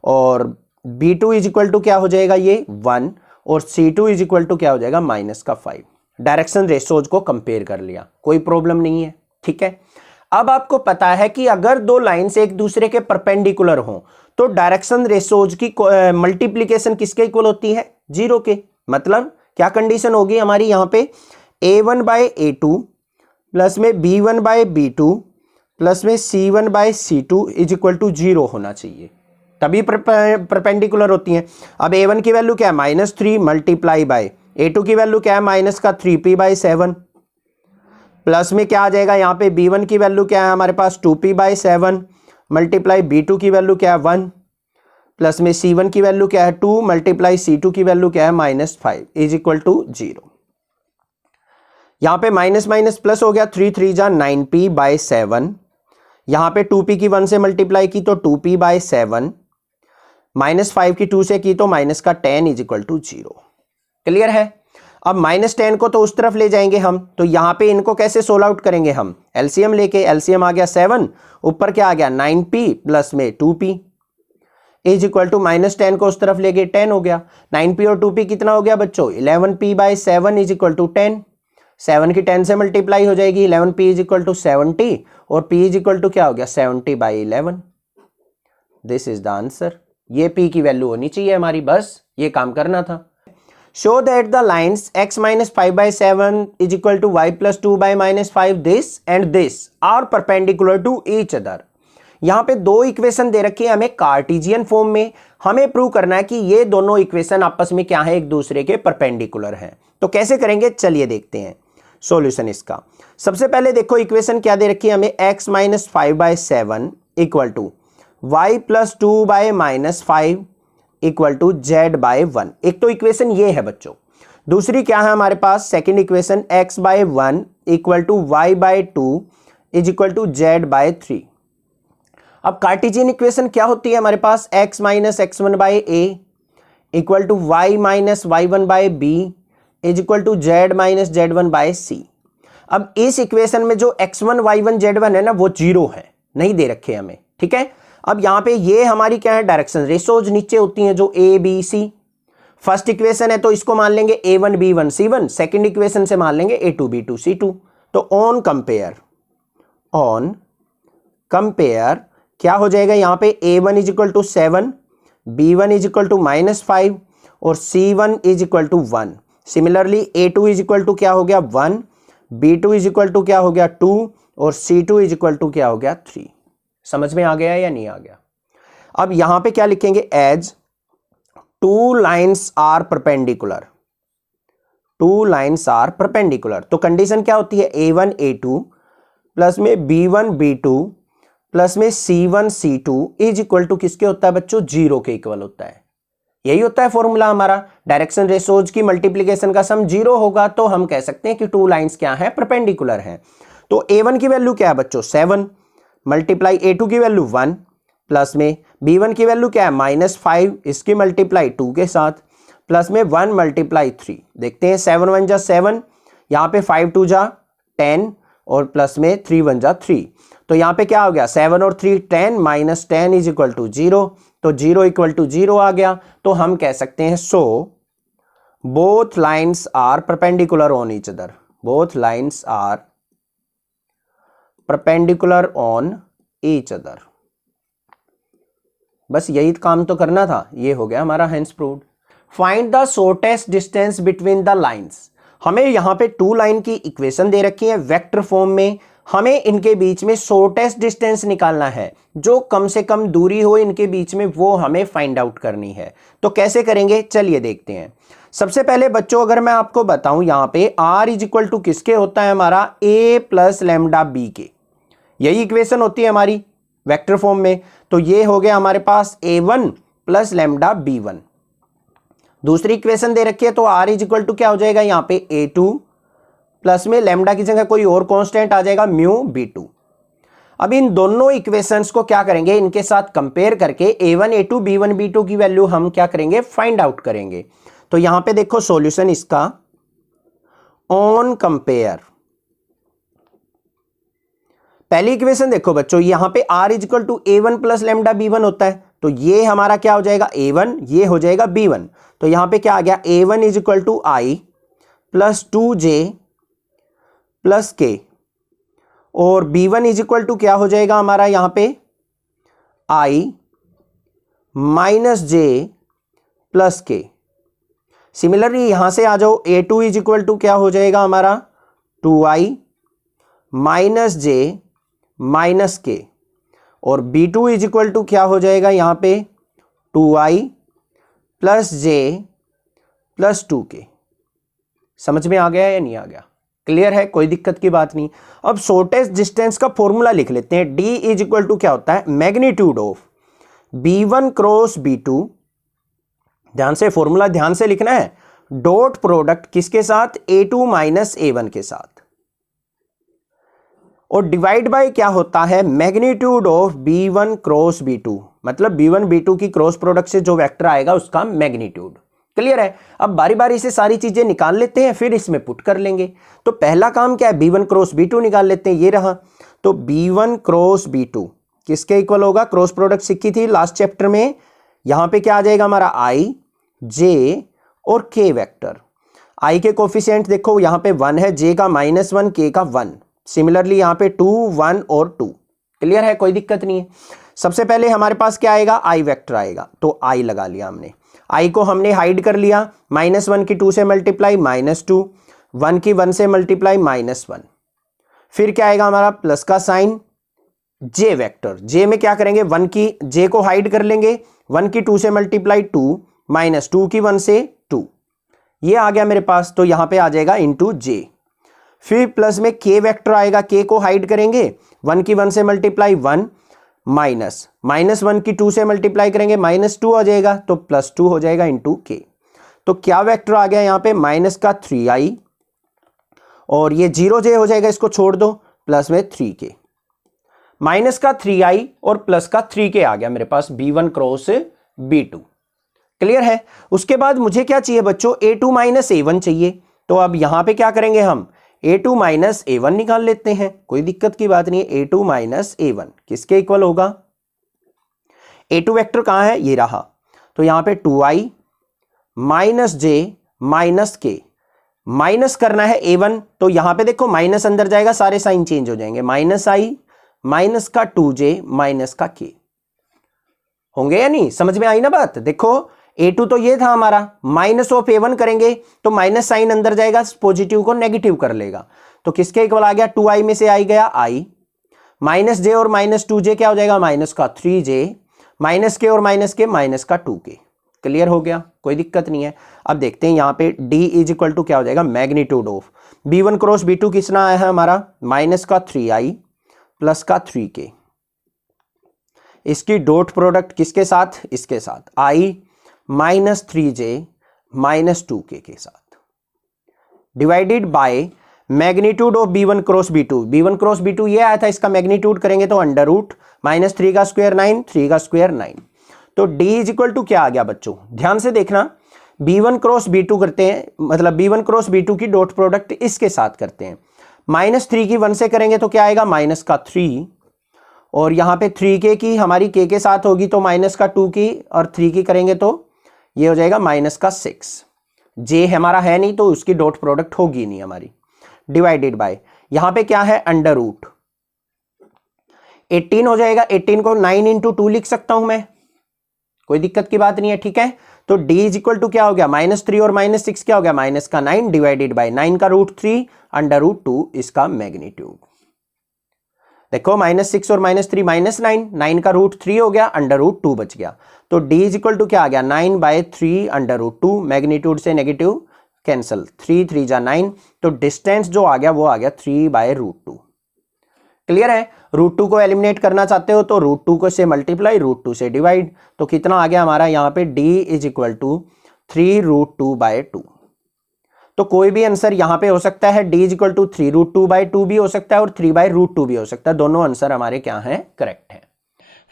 और b2 इज इक्वल टू क्या हो जाएगा ये 1, और c2 इज इक्वल टू क्या हो जाएगा माइनस का 5। डायरेक्शन रेशोज को कंपेयर कर लिया, कोई प्रॉब्लम नहीं है, ठीक है। अब आपको पता है कि अगर दो लाइंस एक दूसरे के परपेंडिकुलर हों तो डायरेक्शन रेशोज की मल्टीप्लीकेशन किसके इक्वल होती है, 0 के। मतलब क्या कंडीशन होगी हमारी यहाँ पे, a1 बाई a2 प्लस में b1 बाई b2 प्लस में c1 by c2 is equal to 0 होना चाहिए, तभी परपेंडिकुलर होती हैं। अब a1 की वैल्यू क्या है, माइनस 3 मल्टीप्लाई बाई a2 की वैल्यू क्या है, माइनस का 3p बाई 7, प्लस में क्या आ जाएगा यहाँ पे, b1 की वैल्यू क्या है हमारे पास 2p बाई 7 मल्टीप्लाई b2 की वैल्यू क्या है 1, प्लस में c1 की वैल्यू क्या है 2 मल्टीप्लाई c2 की वैल्यू क्या है माइनस 5 इज इक्वल टू 0। यहाँ पे माइनस माइनस प्लस हो गया, 3 3 जा 9p बाई 7, यहाँ पे 2p की 1 से मल्टीप्लाई की तो 2p बाई 7, माइनस 5 की 2 से की तो माइनस का 10 इज इक्वल टू 0। क्लियर है। अब माइनस 10 को तो उस तरफ ले जाएंगे हम, तो यहाँ पे इनको कैसे सोल्व आउट करेंगे हम, एलसीएम लेके, एलसीएम आ गया 7, ऊपर क्या आ गया 9p प्लस में 2p is equal to minus 10 को उस तरफ ले गए 10 हो गया, 9p और 2p कितना हो गया बच्चों 11p by 7 is equal to 10, 7 की 10 से मल्टीप्लाई हो जाएगी, 11p इज इक्वल टू 70 और p इज इक्वल टू क्या हो गया 70 by 11। This is the answer. ये p की वैल्यू होनी चाहिए हमारी, बस ये काम करना था। Show that the lines x minus 5 by 7 is equal to y plus 2 by minus 5 this and this are perpendicular to each other। यहाँ पे दो इक्वेशन दे रखी है हमें कार्टेशियन फॉर्म में, हमें प्रूव करना है कि ये दोनों इक्वेशन आपस में क्या है, एक दूसरे के परपेंडिकुलर हैं। तो कैसे करेंगे, चलिए देखते हैं सॉल्यूशन इसका। सबसे पहले देखो इक्वेशन क्या दे रखी है हमें, x minus 5 by 7 equal to y plus 2 by minus 5 equal to z by 1। एक तो इक्वेशन ये है बच्चों, दूसरी क्या है हमारे पास, second equation x by 1 equal to y by 2 is equal to z by 3। अब कार्टेशियन इक्वेशन क्या होती है हमारे पास, x minus X one by A equal to Y minus Y one by B is equal to Z minus Z one by C. अब इस equation में जो x1 y1 z1 है ना वो जीरो है, नहीं दे रखे हमें, ठीक है। अब यहां पे ये हमारी क्या है, डायरेक्शन रेशोज नीचे होती हैं जो a b c। First equation है तो इसको मान लेंगे a1 b1 c1, second equation से मान लेंगे a2 b2 c2। तो ऑन कंपेयर क्या हो जाएगा यहां पे, a1 is equal to 7, b1 is equal to -5 और c1 is equal to 1। Similarly a2 is equal to क्या हो गया 1, b2 इज इक्वल टू क्या हो गया 2 और c2 इज इक्वल टू क्या हो गया 3। समझ में आ गया या नहीं आ गया। अब यहां पे क्या लिखेंगे, as two lines are perpendicular, two lines are perpendicular. तो कंडीशन क्या होती है, a1 a2 प्लस में b1 b2 प्लस में c1 c2 is equal to किसके होता है बच्चों, जीरो के इक्वल होता है। यही होता है फॉर्मूला हमारा, डायरेक्शन रेशोज की मल्टीप्लीकेशन का सम जीरो होगा तो हम कह सकते हैं कि टू लाइंस क्या है, परपेंडिकुलर हैं। तो a1 की वैल्यू क्या है बच्चों 7 मल्टीप्लाई a2 की वैल्यू 1 प्लस में b1 की वैल्यू क्या है -5, इसकी मल्टीप्लाई 2 के साथ प्लस में 1 मल्टीप्लाई 3। देखते हैं 7 1 जा 7, यहाँ पे 5 2 जा 10 और प्लस में 3 1 जा 3। तो यहाँ पे क्या हो गया 7 और 3 10 माइनस 10 इज इक्वल टू 0। तो 0 इक्वल टू 0 आ गया। तो हम कह सकते हैं so both lines are perpendicular on each other, both lines are perpendicular on each other. बस यही काम तो करना था, ये हो गया हमारा hence proved. Find the shortest distance between the lines. हमें यहां पे टू लाइन की इक्वेशन दे रखी है वेक्टर फॉर्म में, हमें इनके बीच में शॉर्टेस्ट डिस्टेंस निकालना है, जो कम से कम दूरी हो इनके बीच में वो हमें फाइंड आउट करनी है। तो कैसे करेंगे चलिए देखते हैं। सबसे पहले बच्चों अगर मैं आपको बताऊं यहां पे r इज इक्वल टू किसके होता है हमारा, a प्लस लैम्डा b के, यही इक्वेशन होती है हमारी वेक्टर फॉर्म में। तो ये हो गया हमारे पास a1 प्लस लैम्डा b1। दूसरी इक्वेशन दे रखी है तो r इज इक्वल टू क्या हो जाएगा यहाँ पे a2 प्लस में लैम्डा की जगह कोई और कांस्टेंट आ जाएगा म्यू b2। अब इन दोनों इक्वेशंस को क्या करेंगे, इनके साथ कंपेयर करके a1 a2 b1 b2 की वैल्यू हम क्या करेंगे, फाइंड आउट करेंगे। तो यहां पे देखो सॉल्यूशन इसका ऑन कंपेयर। पहली इक्वेशन देखो बच्चों, यहां पे r is equal to a1 plus lambda b1 होता है, तो ये हमारा क्या हो जाएगा a1, ये हो जाएगा b1। तो यहां पे क्या आ गया, a1 is equal to i plus 2j plus k और b1 इज इक्वल टू क्या हो जाएगा हमारा यहां पे i minus j plus k। Similarly यहां से आ जाओ, a2 इज इक्वल टू क्या हो जाएगा हमारा 2i minus j minus k और b2 इज इक्वल टू क्या हो जाएगा यहां पे 2i plus j plus 2k। समझ में आ गया या नहीं आ गया, क्लियर है, कोई दिक्कत की बात नहीं। अब शॉर्टेस्ट डिस्टेंस का फॉर्मूला लिख लेते हैं। d इज इक्वल टू क्या होता है, magnitude of b1 cross b2, ध्यान से फॉर्मूला ध्यान से लिखना है, डॉट प्रोडक्ट किसके साथ, a2 माइनस a1 के साथ, और डिवाइड बाय क्या होता है, magnitude of b1 cross b2, मतलब b1 b2 की क्रॉस प्रोडक्ट से जो वेक्टर आएगा उसका मैग्नीट्यूड। क्लियर है। अब बारी बारी से सारी चीजें निकाल लेते हैं, फिर इसमें पुट कर लेंगे। तो पहला काम क्या है, b1 क्रॉस b2 निकाल लेते हैं, ये रहा। तो b1 क्रॉस b2 किसके इक्वल होगा, क्रॉस प्रोडक्ट सीखी थी लास्ट चैप्टर में। यहां पे क्या आ जाएगा हमारा i j और k वेक्टर। i के कोफिशिएंट देखो यहां पे 1 है, j का -1, k का 1। सिमिलरली यहां पे 2 1 और 2। क्लियर है, कोई दिक्कत नहीं है। सबसे पहले हमारे पास क्या आएगा, i वेक्टर आएगा, तो i लगा लिया हमने। i को हमने हाइड कर लिया, -1 की 2 से मल्टीप्लाई -2, 1 की 1 से मल्टीप्लाई -1। फिर क्या आएगा हमारा प्लस का साइन, j वेक्टर। j में क्या करेंगे, 1 की j को हाइड कर लेंगे, 1 की 2 से मल्टीप्लाई 2, -2 की 1 से 2, ये आ गया मेरे पास। तो यहां पे आ जाएगा इंटू j। फिर प्लस में k वेक्टर आएगा, k को हाइड करेंगे, 1 की 1 से मल्टीप्लाई 1, -1 की 2 से मल्टीप्लाई करेंगे, -2 आ जाएगा, तो +2 हो जाएगा इंटू k। तो क्या वेक्टर आ गया यहाँ पे, माइनस का 3i और ये 0j हो जाएगा, इसको छोड़ दो, प्लस में 3k। माइनस का 3i और प्लस का 3k आ गया मेरे पास b1 क्रॉस b2। क्लियर है। उसके बाद मुझे क्या चाहिए बच्चों, a2 माइनस a1 चाहिए। तो अब यहां पे क्या करेंगे हम, a2 माइनस a1 निकाल लेते हैं, कोई दिक्कत की बात नहीं है। a2 माइनस a1 किसके इक्वल होगा, a2 वेक्टर कहां है, ये रहा। तो यहां पे 2i minus j minus k, minus करना है a1, तो यहां पे देखो माइनस अंदर जाएगा, सारे साइन चेंज हो जाएंगे, माइनस आई माइनस का 2j माइनस का k होंगे या नहीं, समझ में आई ना बात। देखो a2 तो ये था हमारा, माइनस ऑफ a1 करेंगे तो माइनस साइन अंदर जाएगा, पॉजिटिव को नेगेटिव कर लेगा। तो किसके इक्वल आ गया, 2i में से आई गया i, माइनस j और माइनस 2j क्या हो जाएगा, माइनस का 3j, माइनस के और माइनस के माइनस का 2k। क्लियर हो गया, कोई दिक्कत नहीं है। अब देखते हैं यहां पे d इज इक्वल टू क्या हो जाएगा, magnitude of b1 cross b2 कितना आया है हमारा, माइनस का 3i प्लस का 3k। इसकी डॉट प्रोडक्ट किसके साथ, इसके साथ, i minus 3j minus 2k के साथ, divided by magnitude of b1 cross b2। b1 cross b2 ये आया था, इसका मैग्नीट्यूड करेंगे तो अंडर रूट माइनस 3 का स्क्वायर 9, 3 का स्क्वायर 9। तो d इज इक्वल टू क्या आ गया बच्चों, ध्यान से देखना, b1 क्रॉस b2 करते हैं, मतलब b1 क्रॉस b2 की डॉट प्रोडक्ट इसके साथ करते हैं, माइनस 3 की 1 से करेंगे तो क्या आएगा, माइनस का 3, और यहां पे 3k की हमारी k के साथ होगी तो माइनस का 2 की, और 3 की करेंगे तो ये हो जाएगा माइनस का 6। j हमारा है नहीं तो उसकी डॉट प्रोडक्ट होगी नहीं हमारी, डिवाइडेड बाय यहां पे क्या है, अंडर रूट 18 हो जाएगा। 18 को 9 इंटू 2 लिख सकता हूं मैं, कोई दिक्कत की बात नहीं है, ठीक है। तो d इज इक्वल टू क्या हो गया, माइनस 3 और माइनस 6 क्या हो गया, माइनस का 9 डिवाइडेड बाय 9 का रूट 3 अंडर रूट 2 इसका मैग्नीट्यूड। देखो माइनस 6 और माइनस 3 माइनस 9, 9 का रूट 3 हो गया, अंडर रूट 2 बच गया। तो d इज इक्वल टू क्या आ गया, 9 बाय 3 अंडर रूट 2, मैग्नीट्यूड से नेगेटिव कैंसिल, 3 3 जा 9, तो डिस्टेंस जो आ गया वो आ गया 3 बाय रूट 2। क्लियर है। रूट 2 को एलिमिनेट करना चाहते हो तो रूट 2 को से मल्टीप्लाई, रूट 2 से डिवाइड, तो कितना आ गया हमारा यहाँ पे d is equal to 3 root 2 by 2। तो कोई भी आंसर यहां पे हो सकता है, d is equal to 3 root 2 by 2 भी हो सकता है और 3 बाय रूट 2 भी हो सकता है, दोनों आंसर हमारे क्या हैं, करेक्ट है।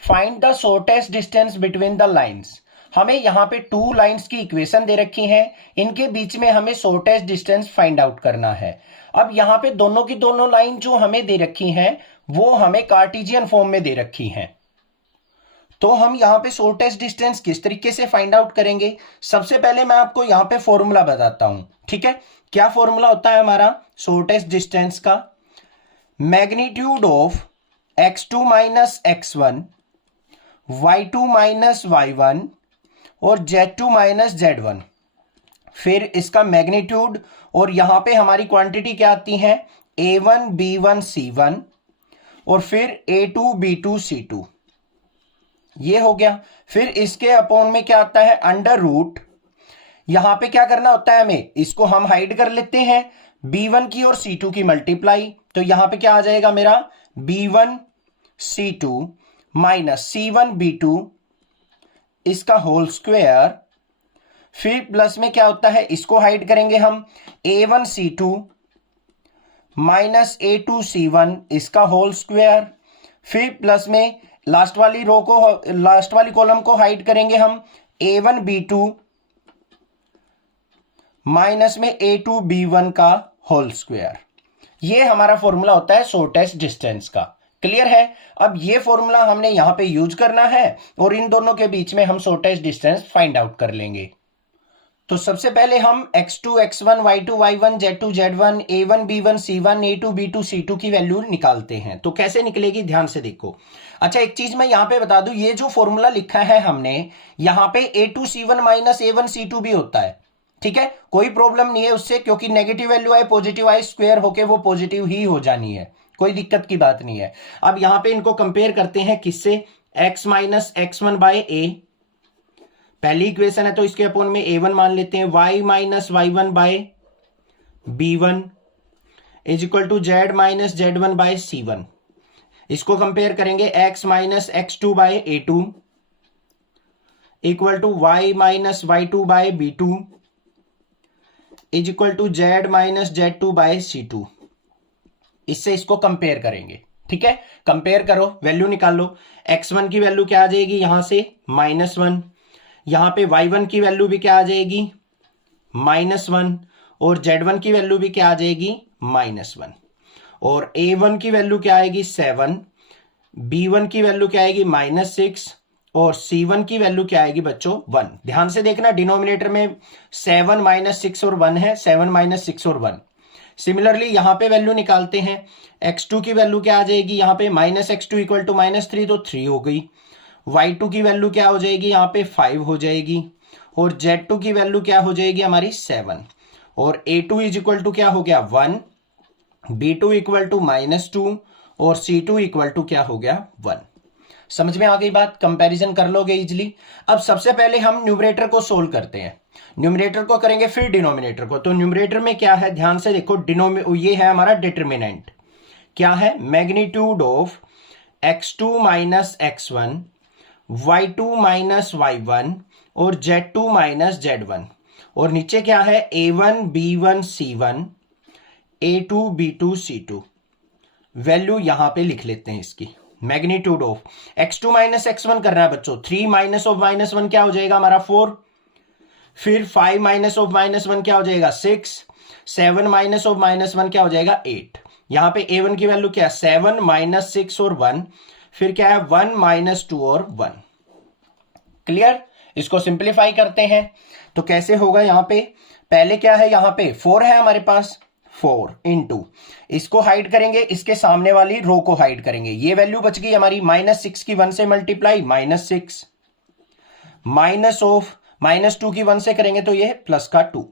Find the shortest distance between the lines. हमें यहाँ पे 2 लाइंस की इक्वेशन दे रखी है, इनके बीच में हमें शॉर्टेस्ट डिस्टेंस फाइंड आउट करना है। अब यहाँ पे दोनों की दोनों लाइन जो हमें दे रखी हैं वो हमें कार्टेशियन फॉर्म में दे रखी हैं। तो हम यहाँ पे शॉर्टेस्ट डिस्टेंस किस तरीके से फाइंड आउट करेंगे, सबसे पहले मैं आपको यहाँ पे फॉर्मूला बताता हूं, ठीक है। क्या फॉर्मूला होता है हमारा शॉर्टेस्ट डिस्टेंस का, magnitude of x2 minus x1, y2 minus y1 और z2 माइनस z1, फिर इसका मैग्नीट्यूड, और यहां पे हमारी क्वांटिटी क्या आती है, a1 b1 c1 और फिर a2 b2 c2, ये हो गया। फिर इसके अपॉन में क्या आता है, अंडर रूट, यहां पे क्या करना होता है हमें, इसको हम हाइड कर लेते हैं, b1 की और c2 की मल्टीप्लाई, तो यहां पे क्या आ जाएगा मेरा b1 c2 minus c1 b2 इसका होल स्क्वायर, फिर प्लस में क्या होता है, इसको हाइड करेंगे हम, a1 c2 minus a2 c1 इसका होल स्क्वायर, फिर प्लस में लास्ट वाली रो को, लास्ट वाली कॉलम को हाइड करेंगे हम, a1 b2 माइनस में a2 b1 का होल स्क्वायर। ये हमारा फॉर्मूला होता है शॉर्टेस्ट डिस्टेंस का। क्लियर है। अब ये फॉर्मूला हमने यहां पे यूज करना है और इन दोनों के बीच में हम शॉर्टेस्ट डिस्टेंस फाइंड आउट कर लेंगे। तो सबसे पहले हम x2 x1 y2 y1 z2 z1 a1 b1 c1 a2 b2 c2 की वैल्यू निकालते हैं। तो कैसे निकलेगी, ध्यान से देखो। अच्छा, एक चीज मैं यहां पे बता दूं, ये जो फॉर्मूला लिखा है हमने, यहां पे a2 c1 minus a1 c2 भी होता है, ठीक है, कोई प्रॉब्लम नहीं है उससे, क्योंकि नेगेटिव वैल्यू आए पॉजिटिव आए स्क्वायर होके वो पॉजिटिव ही हो जानी है, कोई दिक्कत की बात नहीं है। अब यहां पे इनको कंपेयर करते हैं किससे, x माइनस x1 बाय ए, पहली इक्वेशन है तो इसके अपॉन में a1 मान लेते हैं, y minus y1 by b1 is equal to z minus z1 by c1, इसको कंपेयर करेंगे x minus x2 by a2 equal to y minus y2 by b2 is equal to z minus z2 by c2, इससे इसको compare करेंगे, ठीक है, compare करो, value निकालो। x1 की वैल्यू क्या आ जाएगी यहां से -1, यहां पे y1 की वैल्यू भी क्या आ जाएगी -1, और z1 की वैल्यू भी क्या आ जाएगी -1, और a1 की वैल्यू क्या आएगी 7, b1 की वैल्यू क्या आएगी -6, और c1 की वैल्यू क्या आएगी बच्चों 1। ध्यान से देखना, डिनोमिनेटर में 7 -6 और 1 है, 7 -6 और 1। सिमिलरली यहां पे वैल्यू निकालते हैं, x2 की वैल्यू क्या आ जाएगी यहां पे -x2 इक्वल टू -3, तो 3 हो गई। y2 की वैल्यू क्या हो जाएगी यहां पे 5 हो जाएगी, और z2 की वैल्यू क्या हो जाएगी हमारी 7, और a2 इज इक्वल टू क्या हो गया 1, b2 इक्वल टू -2, और c2 इक्वल टू क्या हो गया 1। समझ में आ गई बात, कंपैरिजन कर लोगे इजिली। अब सबसे पहले हम न्यूमरेटर को सोल्व करते हैं, न्यूमरेटर को करेंगे फिर डिनोमिनेटर को। तो न्यूमरेटर में क्या है, ध्यान से देखो, ये है हमारा डिटर्मिनेंट, क्या है magnitude of x2 minus x1, y2 minus y1, और z2 माइनस z1, और नीचे क्या है a1 b1 c1, a2 b2 c2। Value यहां पे लिख लेते हैं इसकी, magnitude of x2 minus x1 करना है बच्चों, 3 माइनस ऑफ -1 क्या हो जाएगा हमारा 4, फिर 5 माइनस ऑफ -1 क्या हो जाएगा 6, 7 माइनस ऑफ -1 क्या हो जाएगा 8। यहां पे a1 की वैल्यू क्या है 7 -6 और 1, फिर क्या है 1 -2 और 1। क्लियर, इसको सिंप्लीफाई करते हैं तो कैसे होगा, यहां पे पहले क्या है, यहां पे 4 है हमारे पास, 4 इंटू इसको हाइड करेंगे, इसके सामने वाली रो को हाइड करेंगे, ये वैल्यू बच गई हमारी -6 की 1 से मल्टीप्लाई -6, माइनस ऑफ -2 की 1 से करेंगे तो ये प्लस का 2,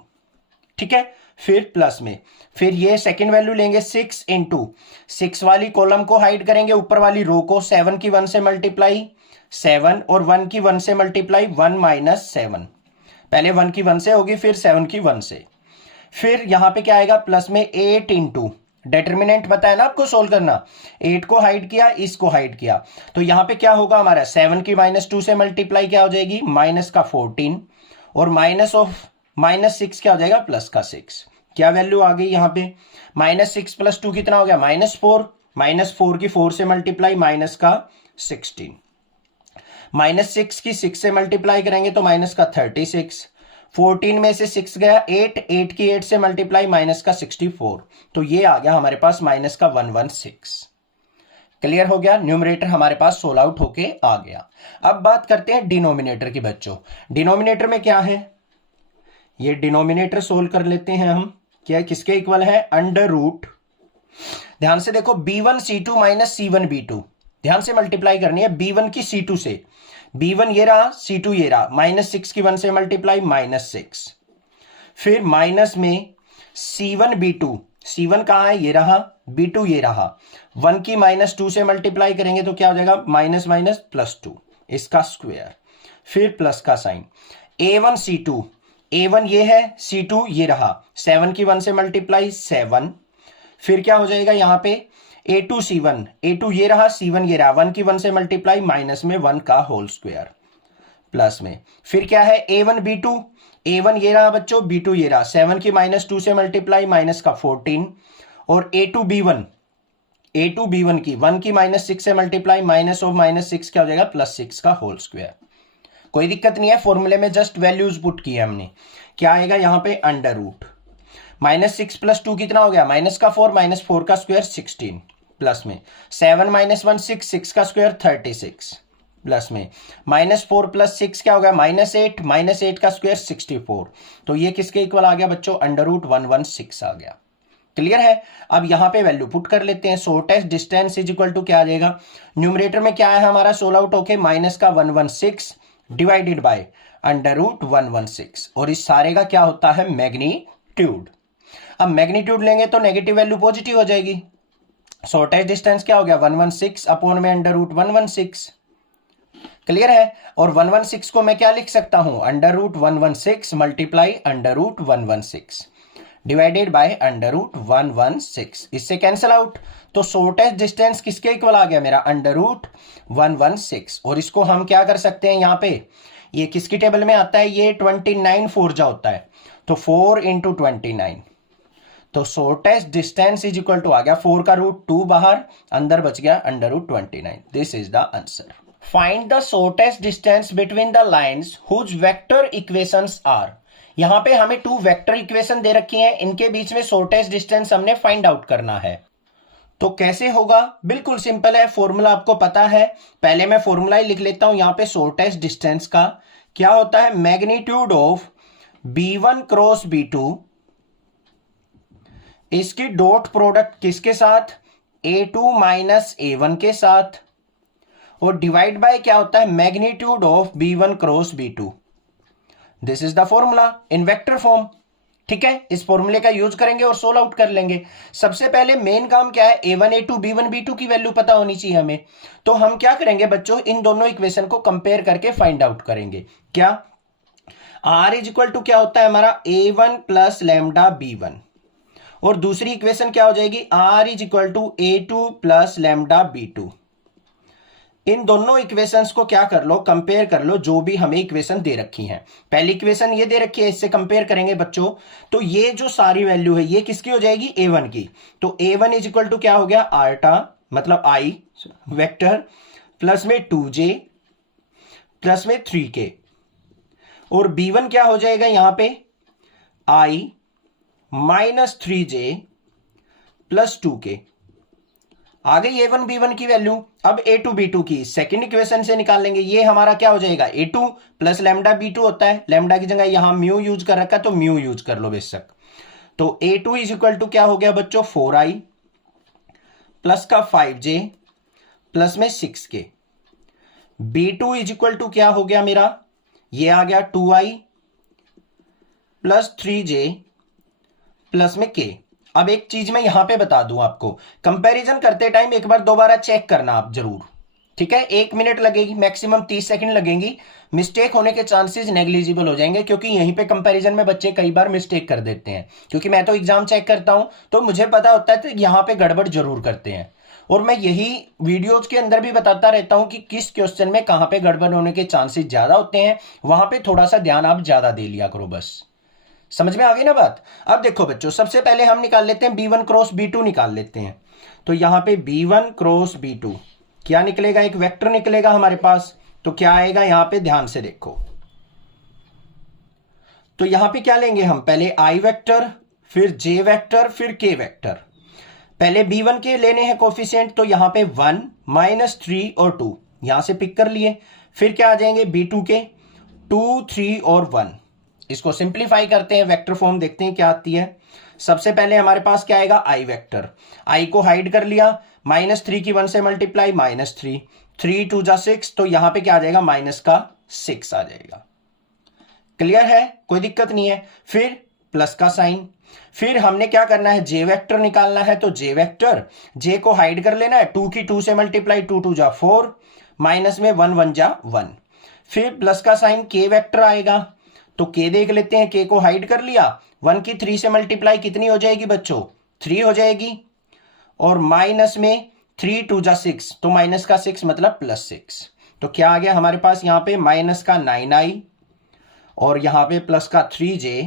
ठीक है, फिर प्लस में, फिर ये सेकंड वैल्यू लेंगे 6 इंटू 6 वाली कॉलम को हाइड करेंगे, ऊपर वाली रो को 7 की 1 से मल्टीप्लाई 7, और 1 की 1 से मल्टीप्लाई 1 -7, पहले 1 की 1 से होगी फिर 7 की 1 से, फिर यहां पे क्या आएगा प्लस में 8 इंटू डिटर्मिनेंट बताया ना आपको सोल्व करना, 8 को हाइड किया, इसको हाइड किया, तो यहां पे क्या होगा हमारा 7 की -2 से मल्टीप्लाई क्या हो जाएगी माइनस का 14, और माइनस ऑफ -6 क्या हो जाएगा प्लस का 6। क्या वैल्यू आ गई यहां पे -6 + 2 कितना हो गया -4, -4 की 4 से मल्टीप्लाई माइनस का 16, -6 की 6 से मल्टीप्लाई करेंगे तो माइनस का 36, 14 में से 6 गया 8, 8 की 8 से मल्टीप्लाई माइनस का 64, तो ये आ गया हमारे पास माइनस का 116। क्लियर हो गया, न्यूमरेटर हमारे पास सोल्व आउट होके आ गया। अब बात करते हैं डिनोमिनेटर की बच्चों। डिनोमिनेटर में क्या है, ये डिनोमिनेटर सोल्व कर लेते हैं हम, क्या किसके इक्वल है अंडर रूट, ध्यान से देखो b1 c2 minus c1 b2, ध्यान से मल्टीप्लाई करनी है b1 की c2 से, b1 ये रहा c2 ये रहा, -6 की 1 से मल्टीप्लाई -6, फिर माइनस में c1 b2, c1 कहां है ये रहा, b2 ये रहा, 1 की -2 से मल्टीप्लाई करेंगे तो क्या हो जाएगा -+2 इसका स्क्वायर, फिर प्लस का साइन, a1 c2, a1 ये है c2 ये रहा, 7 की 1 से मल्टीप्लाई 7, फिर क्या हो जाएगा यहां पे a2 c1, a2 ये रहा c1 ये रहा, 1 की 1 से मल्टीप्लाई माइनस में 1 का होल स्क्वायर, प्लस में, फिर क्या है a1 b2, a1 ये रहा बच्चों, b2 ये रहा, 7 की -2 से मल्टीप्लाई माइनस का 14, और a2 b1, a2 b1 की 1 की -6 से मल्टीप्लाई माइनस ऑफ -6 क्या हो जाएगा +6 का होल स्क्वायर। कोई दिक्कत नहीं है, फॉर्मूले में जस्ट वैल्यूज पुट की है हमने, क्या आएगा यहाँ पे अंडर रूट, -6 + 2 कितना हो गया -4, -4 का स्क्वायर 16, प्लस में 7 - 1 6, 6 का स्क्वायर 36, प्लस में -4 + 6 क्या हो गया -8, -8 का स्क्वायर 64, तो ये किसके इक्वल आ गया बच्चों अंडर रूट 116 आ गया। क्लियर है, अब यहां पे वैल्यू पुट कर लेते हैं, shortest distance is equal to क्या आ जाएगा, न्यूमरेटर में क्या है हमारा सोल्व आउट होके -116 डिवाइडेड बाय अंडर रूट 116, और इस सारे का क्या होता है मैग्नीट्यूड। अब मैग्नीट्यूड लेंगे तो नेगेटिव वैल्यू पॉजिटिव हो जाएगी, शॉर्टेस्ट डिस्टेंस क्या हो गया 116 अपॉन में अंडर रूट 116। क्लियर है, और 116 को मैं क्या लिख सकता हूं under root 116 multiply under root 116 divided by under root 116, इससे कैंसिल आउट, तो शॉर्टेस्ट डिस्टेंस किसके इक्वल आ गया मेरा अंडर रूट 116, और इसको हम क्या कर सकते हैं यहाँ पे, ये किसकी टेबल में आता है, ये 29 4 जा होता है, तो 4 × 29, तो shortest distance is equal to आ गया 4 का रूट 2 बाहर, अंदर बच गया √29। This is the answer. Find the shortest distance between the lines whose vector equations are. यहां पे हमें 2 वेक्टर इक्वेशन दे रखी हैं, इनके बीच में शॉर्टेस्ट डिस्टेंस हमने फाइंड आउट करना है। तो कैसे होगा? बिल्कुल सिंपल है, फॉर्मूला आपको पता है। पहले मैं फॉर्मूला ही लिख लेता हूं यहां पे शॉर्टेस्ट डिस्टेंस का। क्या होता है? Magnitude of B1 cross B2, इसकी डॉट प्रोडक्ट किसके साथ? A2 माइनस A1 के साथ, और डिवाइड बाय क्या होता है? Magnitude of B1 cross B2। This is the formula in vector form. ठीक है, इस फॉर्मूले का यूज करेंगे और सोल्व आउट कर लेंगे। सबसे पहले मेन काम क्या है? A1 A2 B1 B2 की वैल्यू पता होनी चाहिए हमें। तो हम क्या करेंगे बच्चों? इन दोनों इक्वेशन को कंपेयर करके फाइंड आउट करेंगे। क्या? R इज इक्वल टू क्या होता है हमारा? A1 प्लस लैम्डा B1, और दूसरी इक्वेशन क्या हो जाएगी? R is equal to A2 plus lambda B2। इन दोनों इक्वेशंस को क्या कर लो? कंपेयर कर लो, जो भी हमें इक्वेशन दे रखी हैं। पहली इक्वेशन ये दे रखी है, इससे कंपेयर करेंगे बच्चों। तो ये जो सारी वैल्यू है ये किसकी हो जाएगी? A1 की। तो A1 इज इक्वल टू क्या हो गया? आर्टा मतलब I वेक्टर प्लस में 2J प्लस में 3K, और B1 क्या हो जाएगा यहां पे? I minus 3J plus 2K। आ गई A1 B1 की वैल्यू। अब A2 B2 की सेकंड इक्वेशन से निकाल लेंगे। ये हमारा क्या हो जाएगा? A2 प्लस लैम्डा B2 होता है, लैम्डा की जगह यहां म्यू यूज कर रखा है तो म्यू यूज कर लो बेशक। तो A2 इज इक्वल टू क्या हो गया बच्चों? 4I प्लस का 5J प्लस में 6K। B2 is equal to क्या हो गया मेरा? ये आ गया 2I प्लस 3J प्लस में K। अब एक चीज मैं यहां पे बता दूं आपको, कंपैरिजन करते टाइम एक बार दोबारा चेक करना आप जरूर। ठीक है, 1 मिनट लगेगी, मैक्सिमम 30 सेकंड लगेंगे। मिस्टेक होने के चांसेस नेग्लिजिबल हो जाएंगे, क्योंकि यहीं पे कंपैरिजन में बच्चे कई बार मिस्टेक कर देते हैं। क्योंकि मैं तो एग्जाम चेक करता हूं तो मुझे पता होता है तो यहां पे गड़बड़ जरूर करते हैं, और मैं यही वीडियोज के अंदर भी बताता रहता हूं कि किस क्वेश्चन में कहां पे गड़बड़ होने के चांसेस ज्यादा होते हैं। वहां पे थोड़ा सा ध्यान आप ज्यादा दे लिया करो बस। समझ में आ गई ना बात? अब देखो बच्चों, सबसे पहले हम निकाल लेते हैं B1 क्रॉस B2 निकाल लेते हैं। तो यहां पे B1 क्रॉस B2 क्या निकलेगा? एक वेक्टर निकलेगा हमारे पास। तो क्या आएगा यहां पे? ध्यान से देखो। तो यहां पे क्या लेंगे हम? पहले I वेक्टर, फिर J वेक्टर, फिर K वेक्टर। पहले B1 के लेने हैं कोफिशिएंट, तो यहां पे 1 माइनस 3 और 2 यहां से पिक कर लिए। फिर क्या आ जाएंगे? B2 के 2 3 और 1। इसको सिंप्लीफाई करते हैं, वेक्टर फॉर्म देखते हैं क्या आती है। सबसे पहले हमारे पास क्या आएगा? I vector. I को हाइड कर लिया, -3 की 1 से मल्टीप्लाई -3, 3 2 जा 6, तो यहां पे क्या आ जाएगा? माइनस का 6 आ जाएगा। क्लियर है? कोई दिक्कत नहीं है। फिर प्लस का साइन। फिर हमने क्या करना है? J वेक्टर निकालना है। तो J वेक्टर, J को हाइड कर लेना है, 2 की 2 से मल्टीप्लाई, 2 2 जा 4, माइनस में 1 1 जा 1। फिर प्लस का साइन K वेक्टर आएगा। तो K देख लेते हैं, K को हाइड कर लिया, 1 की 3 से मल्टीप्लाई कितनी हो जाएगी बच्चों? 3 हो जाएगी, और माइनस में 3 2 जा 6, तो माइनस का 6 मतलब +6। तो क्या आ गया हमारे पास यहां पे? माइनस का 9I, और यहां पे प्लस का 3J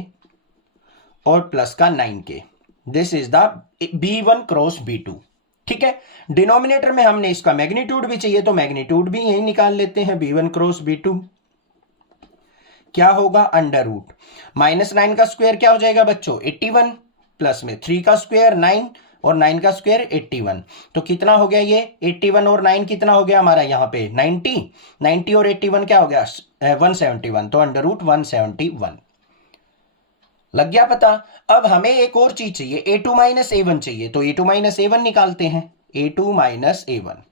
और प्लस का 9K। This is the B1 cross B2। ठीक है, डिनोमिनेटर में हमने इसका मैग्नीट्यूड भी चाहिए, तो मैग्नीट्यूड भी यही निकाल लेते हैं। B1 क्रॉस B2 क्या होगा? √। -9 का स्क्वायर क्या हो जाएगा बच्चों? 81, प्लस में 3 का स्क्वायर 9, और 9 का स्क्वायर 81। तो कितना हो गया ये? 81 और 9 कितना हो गया हमारा यहाँ पे? 90। 90 और 81 क्या हो गया? 171। तो √171 लग गया पता। अब हमें एक और चीज चाहिए, A2 माइनस A1 चाहिए। तो A2 माइनस A1 निकालते हैं। A2 माइनस A1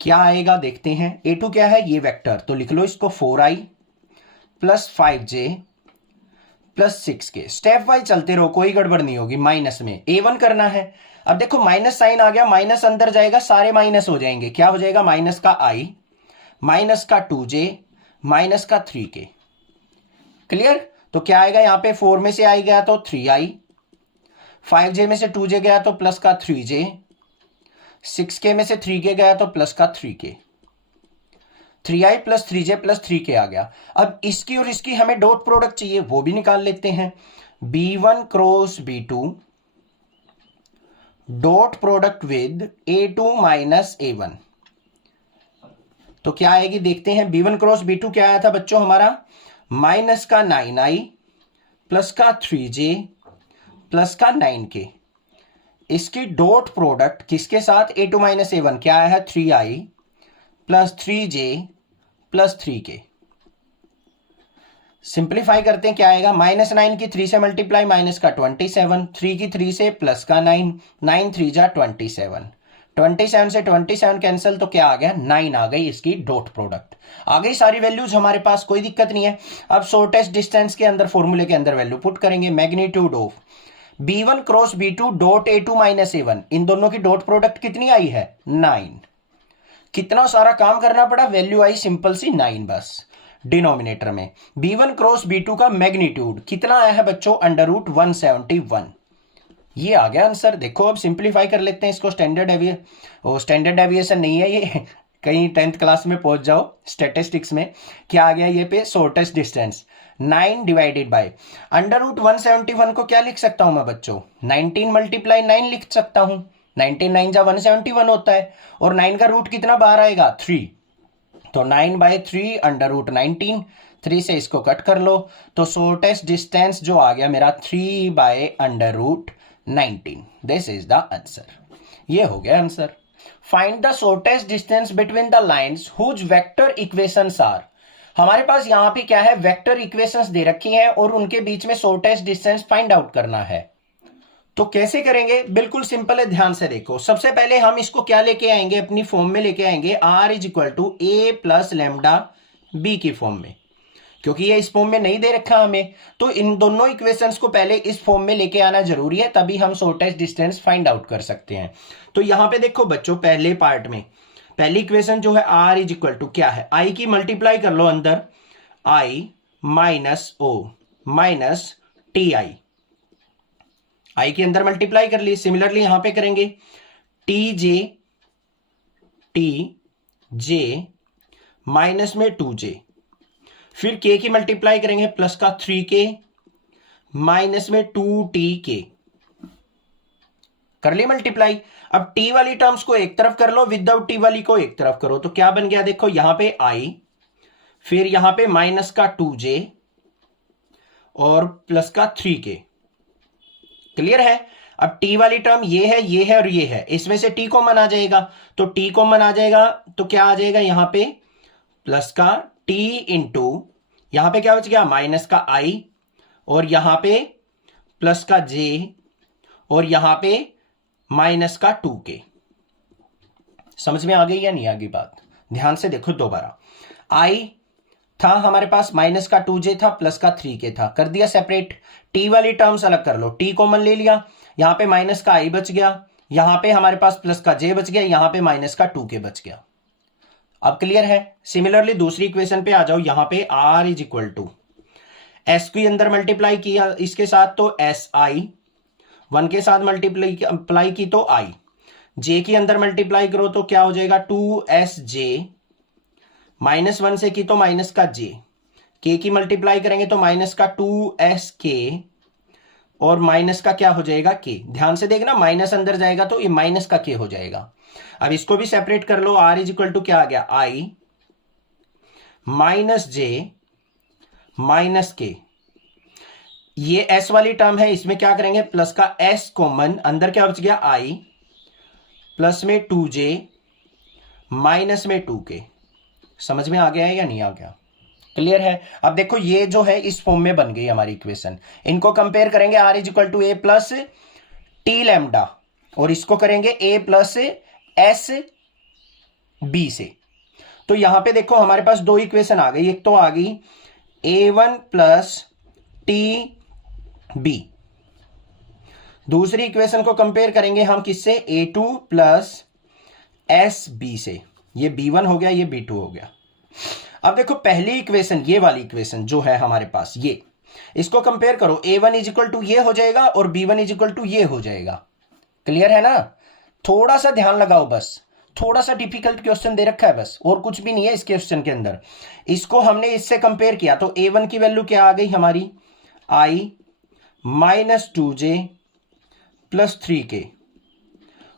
क्या आएगा देखते हैं। A2 क्या है? ये वेक्टर, तो लिख लो इसको 4I plus 5J plus 6K। Step wise चलते रहो, कोई गड़बड़ नहीं होगी। माइनस में A1 करना है। अब देखो माइनस साइन आ गया, माइनस अंदर जाएगा, सारे माइनस हो जाएंगे। क्या हो जाएगा? माइनस का I, माइनस का 2J, माइनस का 3K। क्लियर? तो क्या आएगा यहां पे? 4 में से I गया तो 3I, 5J में से 2J गया तो प्लस का 3J, 6K में से 3K गया तो प्लस का 3K। 3I plus 3J plus 3K आ गया। अब इसकी और इसकी हमें डॉट प्रोडक्ट चाहिए, वो भी निकाल लेते हैं। B1 cross B2 dot product with A2 minus A1। तो क्या आएगी देखते हैं। B1 क्रॉस B2 क्या आया था बच्चों हमारा, माइनस का 9i प्लस का 3j प्लस का 9k। इसकी डॉट प्रोडक्ट किसके साथ, A2 माइनस A1, क्या आया है 3i plus 3j plus 3k। Simplify करते हैं, क्या आएगा, माइनस 9 की 3 से मल्टीप्लाई माइनस का 27, 3 की 3 से प्लस का 9, 9 3 जा 27, 27 से 27 कैंसिल, तो क्या आ गया 9 आ गई इसकी डॉट प्रोडक्ट। आ गई सारी वैल्यूज हमारे पास, कोई दिक्कत नहीं है। अब शॉर्टेस्ट डिस्टेंस के अंदर फॉर्मूले के अंदर वैल्यू पुट करेंगे। Magnitude of B1 cross B2 dot A2 minus A1, इन दोनों की डॉट प्रोडक्ट कितनी आई है 9। कितना सारा काम करना पड़ा, वैल्यू आई सिंपल सी 9 बस डिनोमिनेटर में। B1 क्रॉस B2 का मैग्नीट्यूड कितना आया है बच्चों, √171। ये आ गया आंसर। देखो अब सिंप्लीफाई कर लेते हैं इसको। स्टैंडर्ड डेविएशन नहीं है ये, कहीं 10th क्लास में पहुंच जाओ स्टैटिस्टिक्स में। क्या आ गया ये पे, शॉर्टेस्ट डिस्टेंस 9 डिवाइडेड बाय √171 को क्या लिख सकता हूं मैं बच्चों, 19 मल्टीप्लाई 9 लिख सकता हूं। 19 9 जा 171 होता है, और 9 का रूट कितना बाहर आएगा 3, तो 9/3 √19, 3 से इसको कट कर लो, तो शॉर्टेस्ट डिस्टेंस जो आ गया मेरा 3/√19। This is the answer. ये हो गया answer. Find the shortest distance between the lines whose vector equations are. हमारे पास यहां पे क्या है, वेक्टर इक्वेशंस दे रखी हैं और उनके बीच में शॉर्टेस्ट डिस्टेंस फाइंड आउट करना है। तो कैसे करेंगे, बिल्कुल सिंपल है, ध्यान से देखो। सबसे पहले हम इसको क्या लेके आएंगे, अपनी फॉर्म में लेके आएंगे, r = a plus lambda b की फॉर्म में, क्योंकि ये इस फॉर्म में नहीं दे रखा हमें। तो इन दोनों इक्वेशंस को पहले इस फॉर्म में लेके आना जरूरी है, तभी हम शॉर्टेस्ट डिस्टेंस फाइंड आउट कर सकते हैं। तो यहां पे देखो बच्चों, पहले पार्ट में पहली इक्वेशन जो है r = क्या है, i की मल्टीप्लाई कर लो अंदर, i minus o minus ti, आई के अंदर मल्टीप्लाई कर ली। सिमिलरली यहां पे करेंगे टी जे माइनस में 2j, फिर k की मल्टीप्लाई करेंगे प्लस का 3k माइनस में 2tk, कर ली मल्टीप्लाई। अब t वाली टर्म्स को एक तरफ कर लो, विदाउट t वाली को एक तरफ करो, तो क्या बन गया देखो, यहां पे i, फिर यहां पे माइनस का 2j और प्लस का 3k। क्लियर है। अब t वाली टर्म ये है और ये है, इसमें से t कॉमन आ जाएगा, तो t कॉमन आ जाएगा तो क्या आ जाएगा यहां पे, प्लस का t इंटू यहां पे क्या बच गया, माइनस का i, और यहां पे प्लस का j, और यहां पे माइनस का 2k। समझ में आ गई या नहीं आ गई बात, ध्यान से देखो दोबारा। i था हमारे पास, माइनस का 2j था, प्लस का 3k था, कर दिया सेपरेट। t वाली टर्म्स अलग कर लो, t कॉमन ले लिया, यहां पे माइनस का i बच गया, यहां पे हमारे पास प्लस का j बच गया, यहां पे माइनस का 2k बच गया। अब क्लियर है। सिमिलरली दूसरी इक्वेशन पे आ जाओ, यहां पे r = s के अंदर मल्टीप्लाई किया इसके साथ, तो si, 1 के साथ मल्टीप्लाई की तो i, j के अंदर मल्टीप्लाई करो तो क्या हो जाएगा 2sj, -1 से की तो माइनस का j, k की मल्टीप्लाई करेंगे तो माइनस का 2sk, और माइनस का क्या हो जाएगा k। ध्यान से देखना, माइनस अंदर जाएगा तो ये माइनस का k हो जाएगा। अब इसको भी सेपरेट कर लो, r = क्या आ गया, i minus j minus k। ये s वाली टर्म है, इसमें क्या करेंगे, प्लस का s कॉमन, अंदर क्या बच गया i, प्लस में 2j माइनस में 2k। समझ में आ गया है या नहीं आ गया, क्लियर है। अब देखो ये जो है इस फॉर्म में बन गई हमारी इक्वेशन, इनको कंपेयर करेंगे, r = a plus t lambda, और इसको करेंगे a प्लस s b से। तो यहां पे देखो हमारे पास दो इक्वेशन आ गई, एक तो आ गई a1 प्लस tb, दूसरी इक्वेशन को कंपेयर करेंगे हम किससे, a2 प्लस sb से। ये b1 हो गया, ये b2 हो गया। अब देखो पहली इक्वेशन, ये वाली इक्वेशन जो है हमारे पास, ये इसको कंपेयर करो, a1 = ये हो जाएगा और b1 = ये हो जाएगा। क्लियर है ना। थोड़ा सा ध्यान लगाओ बस, थोड़ा सा डिफिकल्ट क्वेश्चन दे रखा है बस, और कुछ भी नहीं है इस क्वेश्चन के अंदर। इसको हमने इससे कंपेयर किया तो a1 की वैल्यू क्या आ गई हमारी, i -2j प्लस 3k,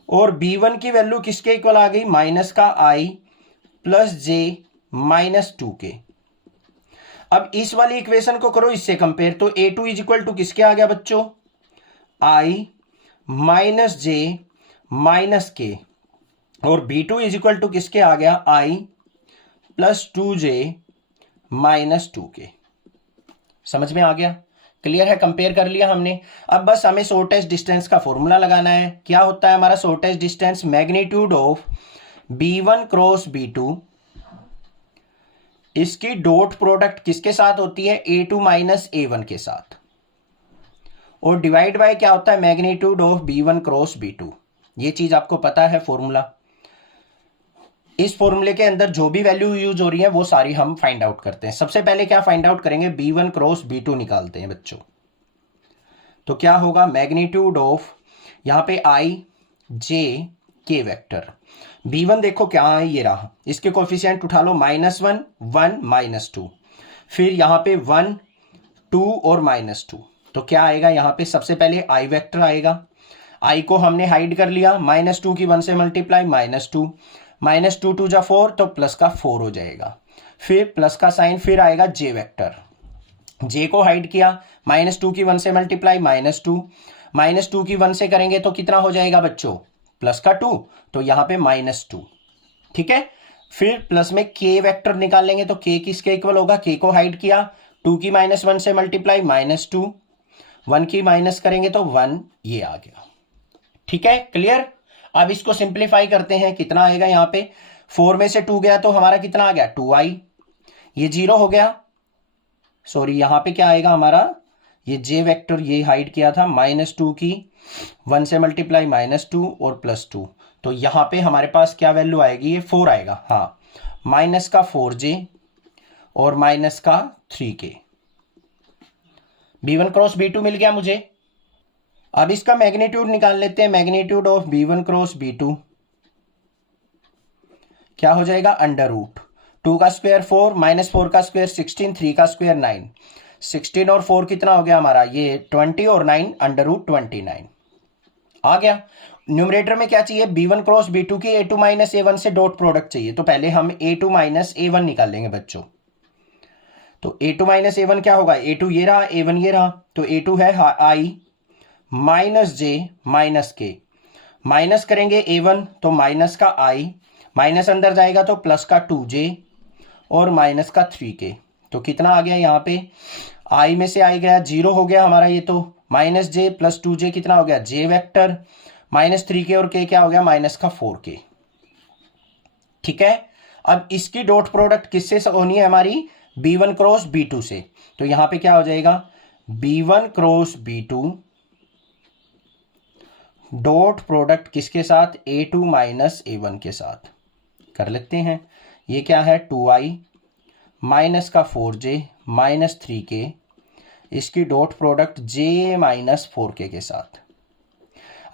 और b1 की वैल्यू किसके इक्वल आ गई, माइनस का i प्लस j -2k। अब इस वाली इक्वेशन को करो इससे कंपेयर, तो a2 इज इक्वल टू किसके आ गया बच्चों, i minus j minus k, और b2 इज इक्वल टू किसके आ गया, i plus 2j minus 2k। समझ में आ गया, क्लियर है, कंपेयर कर लिया हमने। अब बस हमें शॉर्टेस्ट डिस्टेंस का फॉर्मूला लगाना है। क्या होता है हमारा shortest distance, magnitude of b1 cross b2, इसकी डॉट प्रोडक्ट किसके साथ होती है, a2 माइनस a1 के साथ, और डिवाइड बाय क्या होता है, magnitude of b1 cross b2। ये चीज आपको पता है फॉर्मूला। इस फॉर्मूले के अंदर जो भी वैल्यू यूज हो रही है वो सारी हम फाइंड आउट करते हैं। सबसे पहले क्या फाइंड आउट करेंगे, b1 क्रॉस b2 निकालते हैं बच्चों। तो क्या होगा, मैग्नीट्यूड ऑफ, यहां पे i j k vector, b1 देखो क्या है, ये रहा, इसके कोफिशिएंट उठा लो, -1 1 -2, फिर यहां पे 1 2 और -2, तो क्या आएगा यहाँ पे, सबसे पहले i वेक्टर आएगा, i को हमने हाइड कर लिया, -2 की 1 से मल्टीप्लाई, -2 -2 2 जा 4, तो प्लस का 4 हो जाएगा, फिर प्लस का साइन, फिर आएगा j वेक्टर, j को हाइड किया, -2 की 1 से मल्टीप्लाई, -2 की 1 से करेंगे तो कितना हो जाएगा बच्चों, प्लस का 2, तो यहाँ पे -2, ठीक है। फिर प्लस में k वेक्टर निकाल लेंगे, तो k किसके इक्वल होगा, k को हाइड किया, 2 की -1 से मल्टीप्लाई, -2, 1 की माइनस करेंगे तो 1, ये आ गया, ठीक है, क्लियर। अब इसको सिंप्लीफाई करते हैं, कितना आएगा यहाँ पे, 4 में से 2 गया तो हमारा कितना आ गया, 2i, ये 0 हो गया, सॉरी यहाँ पे क्या आएगा हमारा, ये j वेक्टर ये हाइड किया था, -2 की 1 से मल्टीप्लाई, -2 और +2, तो यहाँ पे हमारे पास क्या वैल्यू आएगी, ये 4 आएगा, हाँ, माइनस का 4j और माइनस का 3k, b1 क्रॉस b2 मिल गया मुझे। अब इसका मैग्नीट्यूड निकाल लेते हैं, magnitude of b1 cross b2 क्या हो जाएगा, √ 2 का स्क्वायर 4, -4 का स्क्वायर 16, 3 का स्क्वायर 9, 16 और 4 कितना हो गया हमारा, ये 20 और 9 √ 29 आ गया। न्यूमरेटर में क्या चाहिए, b1 क्रॉस b2 की a2 माइनस a1 से डॉट प्रोडक्ट चाहिए, तो पहले हम a2 माइनस a1 निकाल लेंगे बच्चों। तो a2 माइनस a1 क्या होगा, a2 ये रहा, a1 ये रहा, तो a2 है i minus j minus k, minus करेंगे a1 तो माइनस का i, माइनस अंदर जाएगा तो प्लस का 2j और माइनस का 3k, तो कितना आ गया यहाँ पे, i में से i गया, 0 हो गया हमारा ये, तो -j प्लस 2j कितना हो गया, j वेक्टर, -3k और k क्या हो गया, माइनस का 4k, ठीक है। अब इसकी डॉट प्रोडक्ट किससे होनी है हमारी, b1 क्रॉस b2 से, तो यहां पे क्या हो जाएगा, b1 cross b2 dot product किसके साथ, a2 माइनस a1 के साथ, कर लेते हैं। ये क्या है, 2i माइनस का 4j माइनस 3k, इसकी dot product j minus 4k के साथ।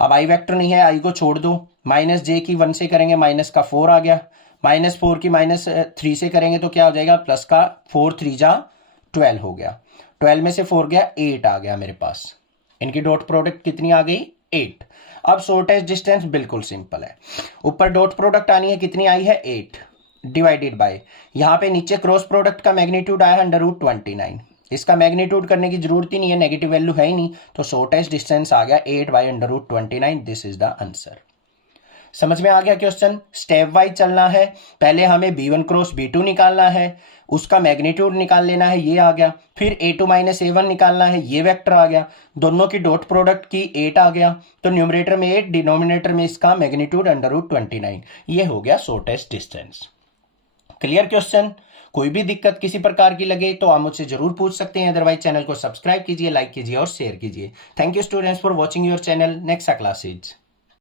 अब i वेक्टर नहीं है, i को छोड़ दो, -j की 1 से करेंगे माइनस का 4 आ गया, -4 की -3 से करेंगे तो क्या हो जाएगा, प्लस का 4 3 जा 12 हो गया, 12 में से 4 गया, 8 आ गया मेरे पास। इनकी डॉट प्रोडक्ट कितनी आ गई, 8। अब शॉर्टेस्ट डिस्टेंस बिल्कुल सिंपल है, ऊपर डॉट प्रोडक्ट आनी है, कितनी आई है, 8 डिवाइडेड बाय, यहाँ पे नीचे क्रॉस प्रोडक्ट का मैग्नीट्यूड आया है √ 29, इसका मैग्नीट्यूड करने की जरूरत ही नहीं है, नेगेटिव वैल्यू है ही नहीं, तो शॉर्टेस्ट डिस्टेंस आ गया 8 by √ 29, this is the answer. समझ में आ गया क्वेश्चन, स्टेप वाइज चलना है, पहले हमें b1 क्रॉस b2 निकालना है, उसका मैग्नीट्यूड निकाल लेना है, ये आ गया, फिर a2 माइनस a1 निकालना है, ये वेक्टर आ गया, दोनों की डॉट प्रोडक्ट की 8 आ गया, तो न्यूमरेटर में 8, डिनोमिनेटर में इसका मैग्नीट्यूड √ 29, ये हो गया शॉर्टेस्ट डिस्टेंस। क्लियर क्वेश्चन, कोई भी दिक्कत किसी प्रकार की लगे तो आप मुझसे जरूर पूछ सकते हैं, अदरवाइज चैनल को सब्सक्राइब कीजिए, लाइक कीजिए और शेयर कीजिए। Thank you students for watching your channel. Next classes.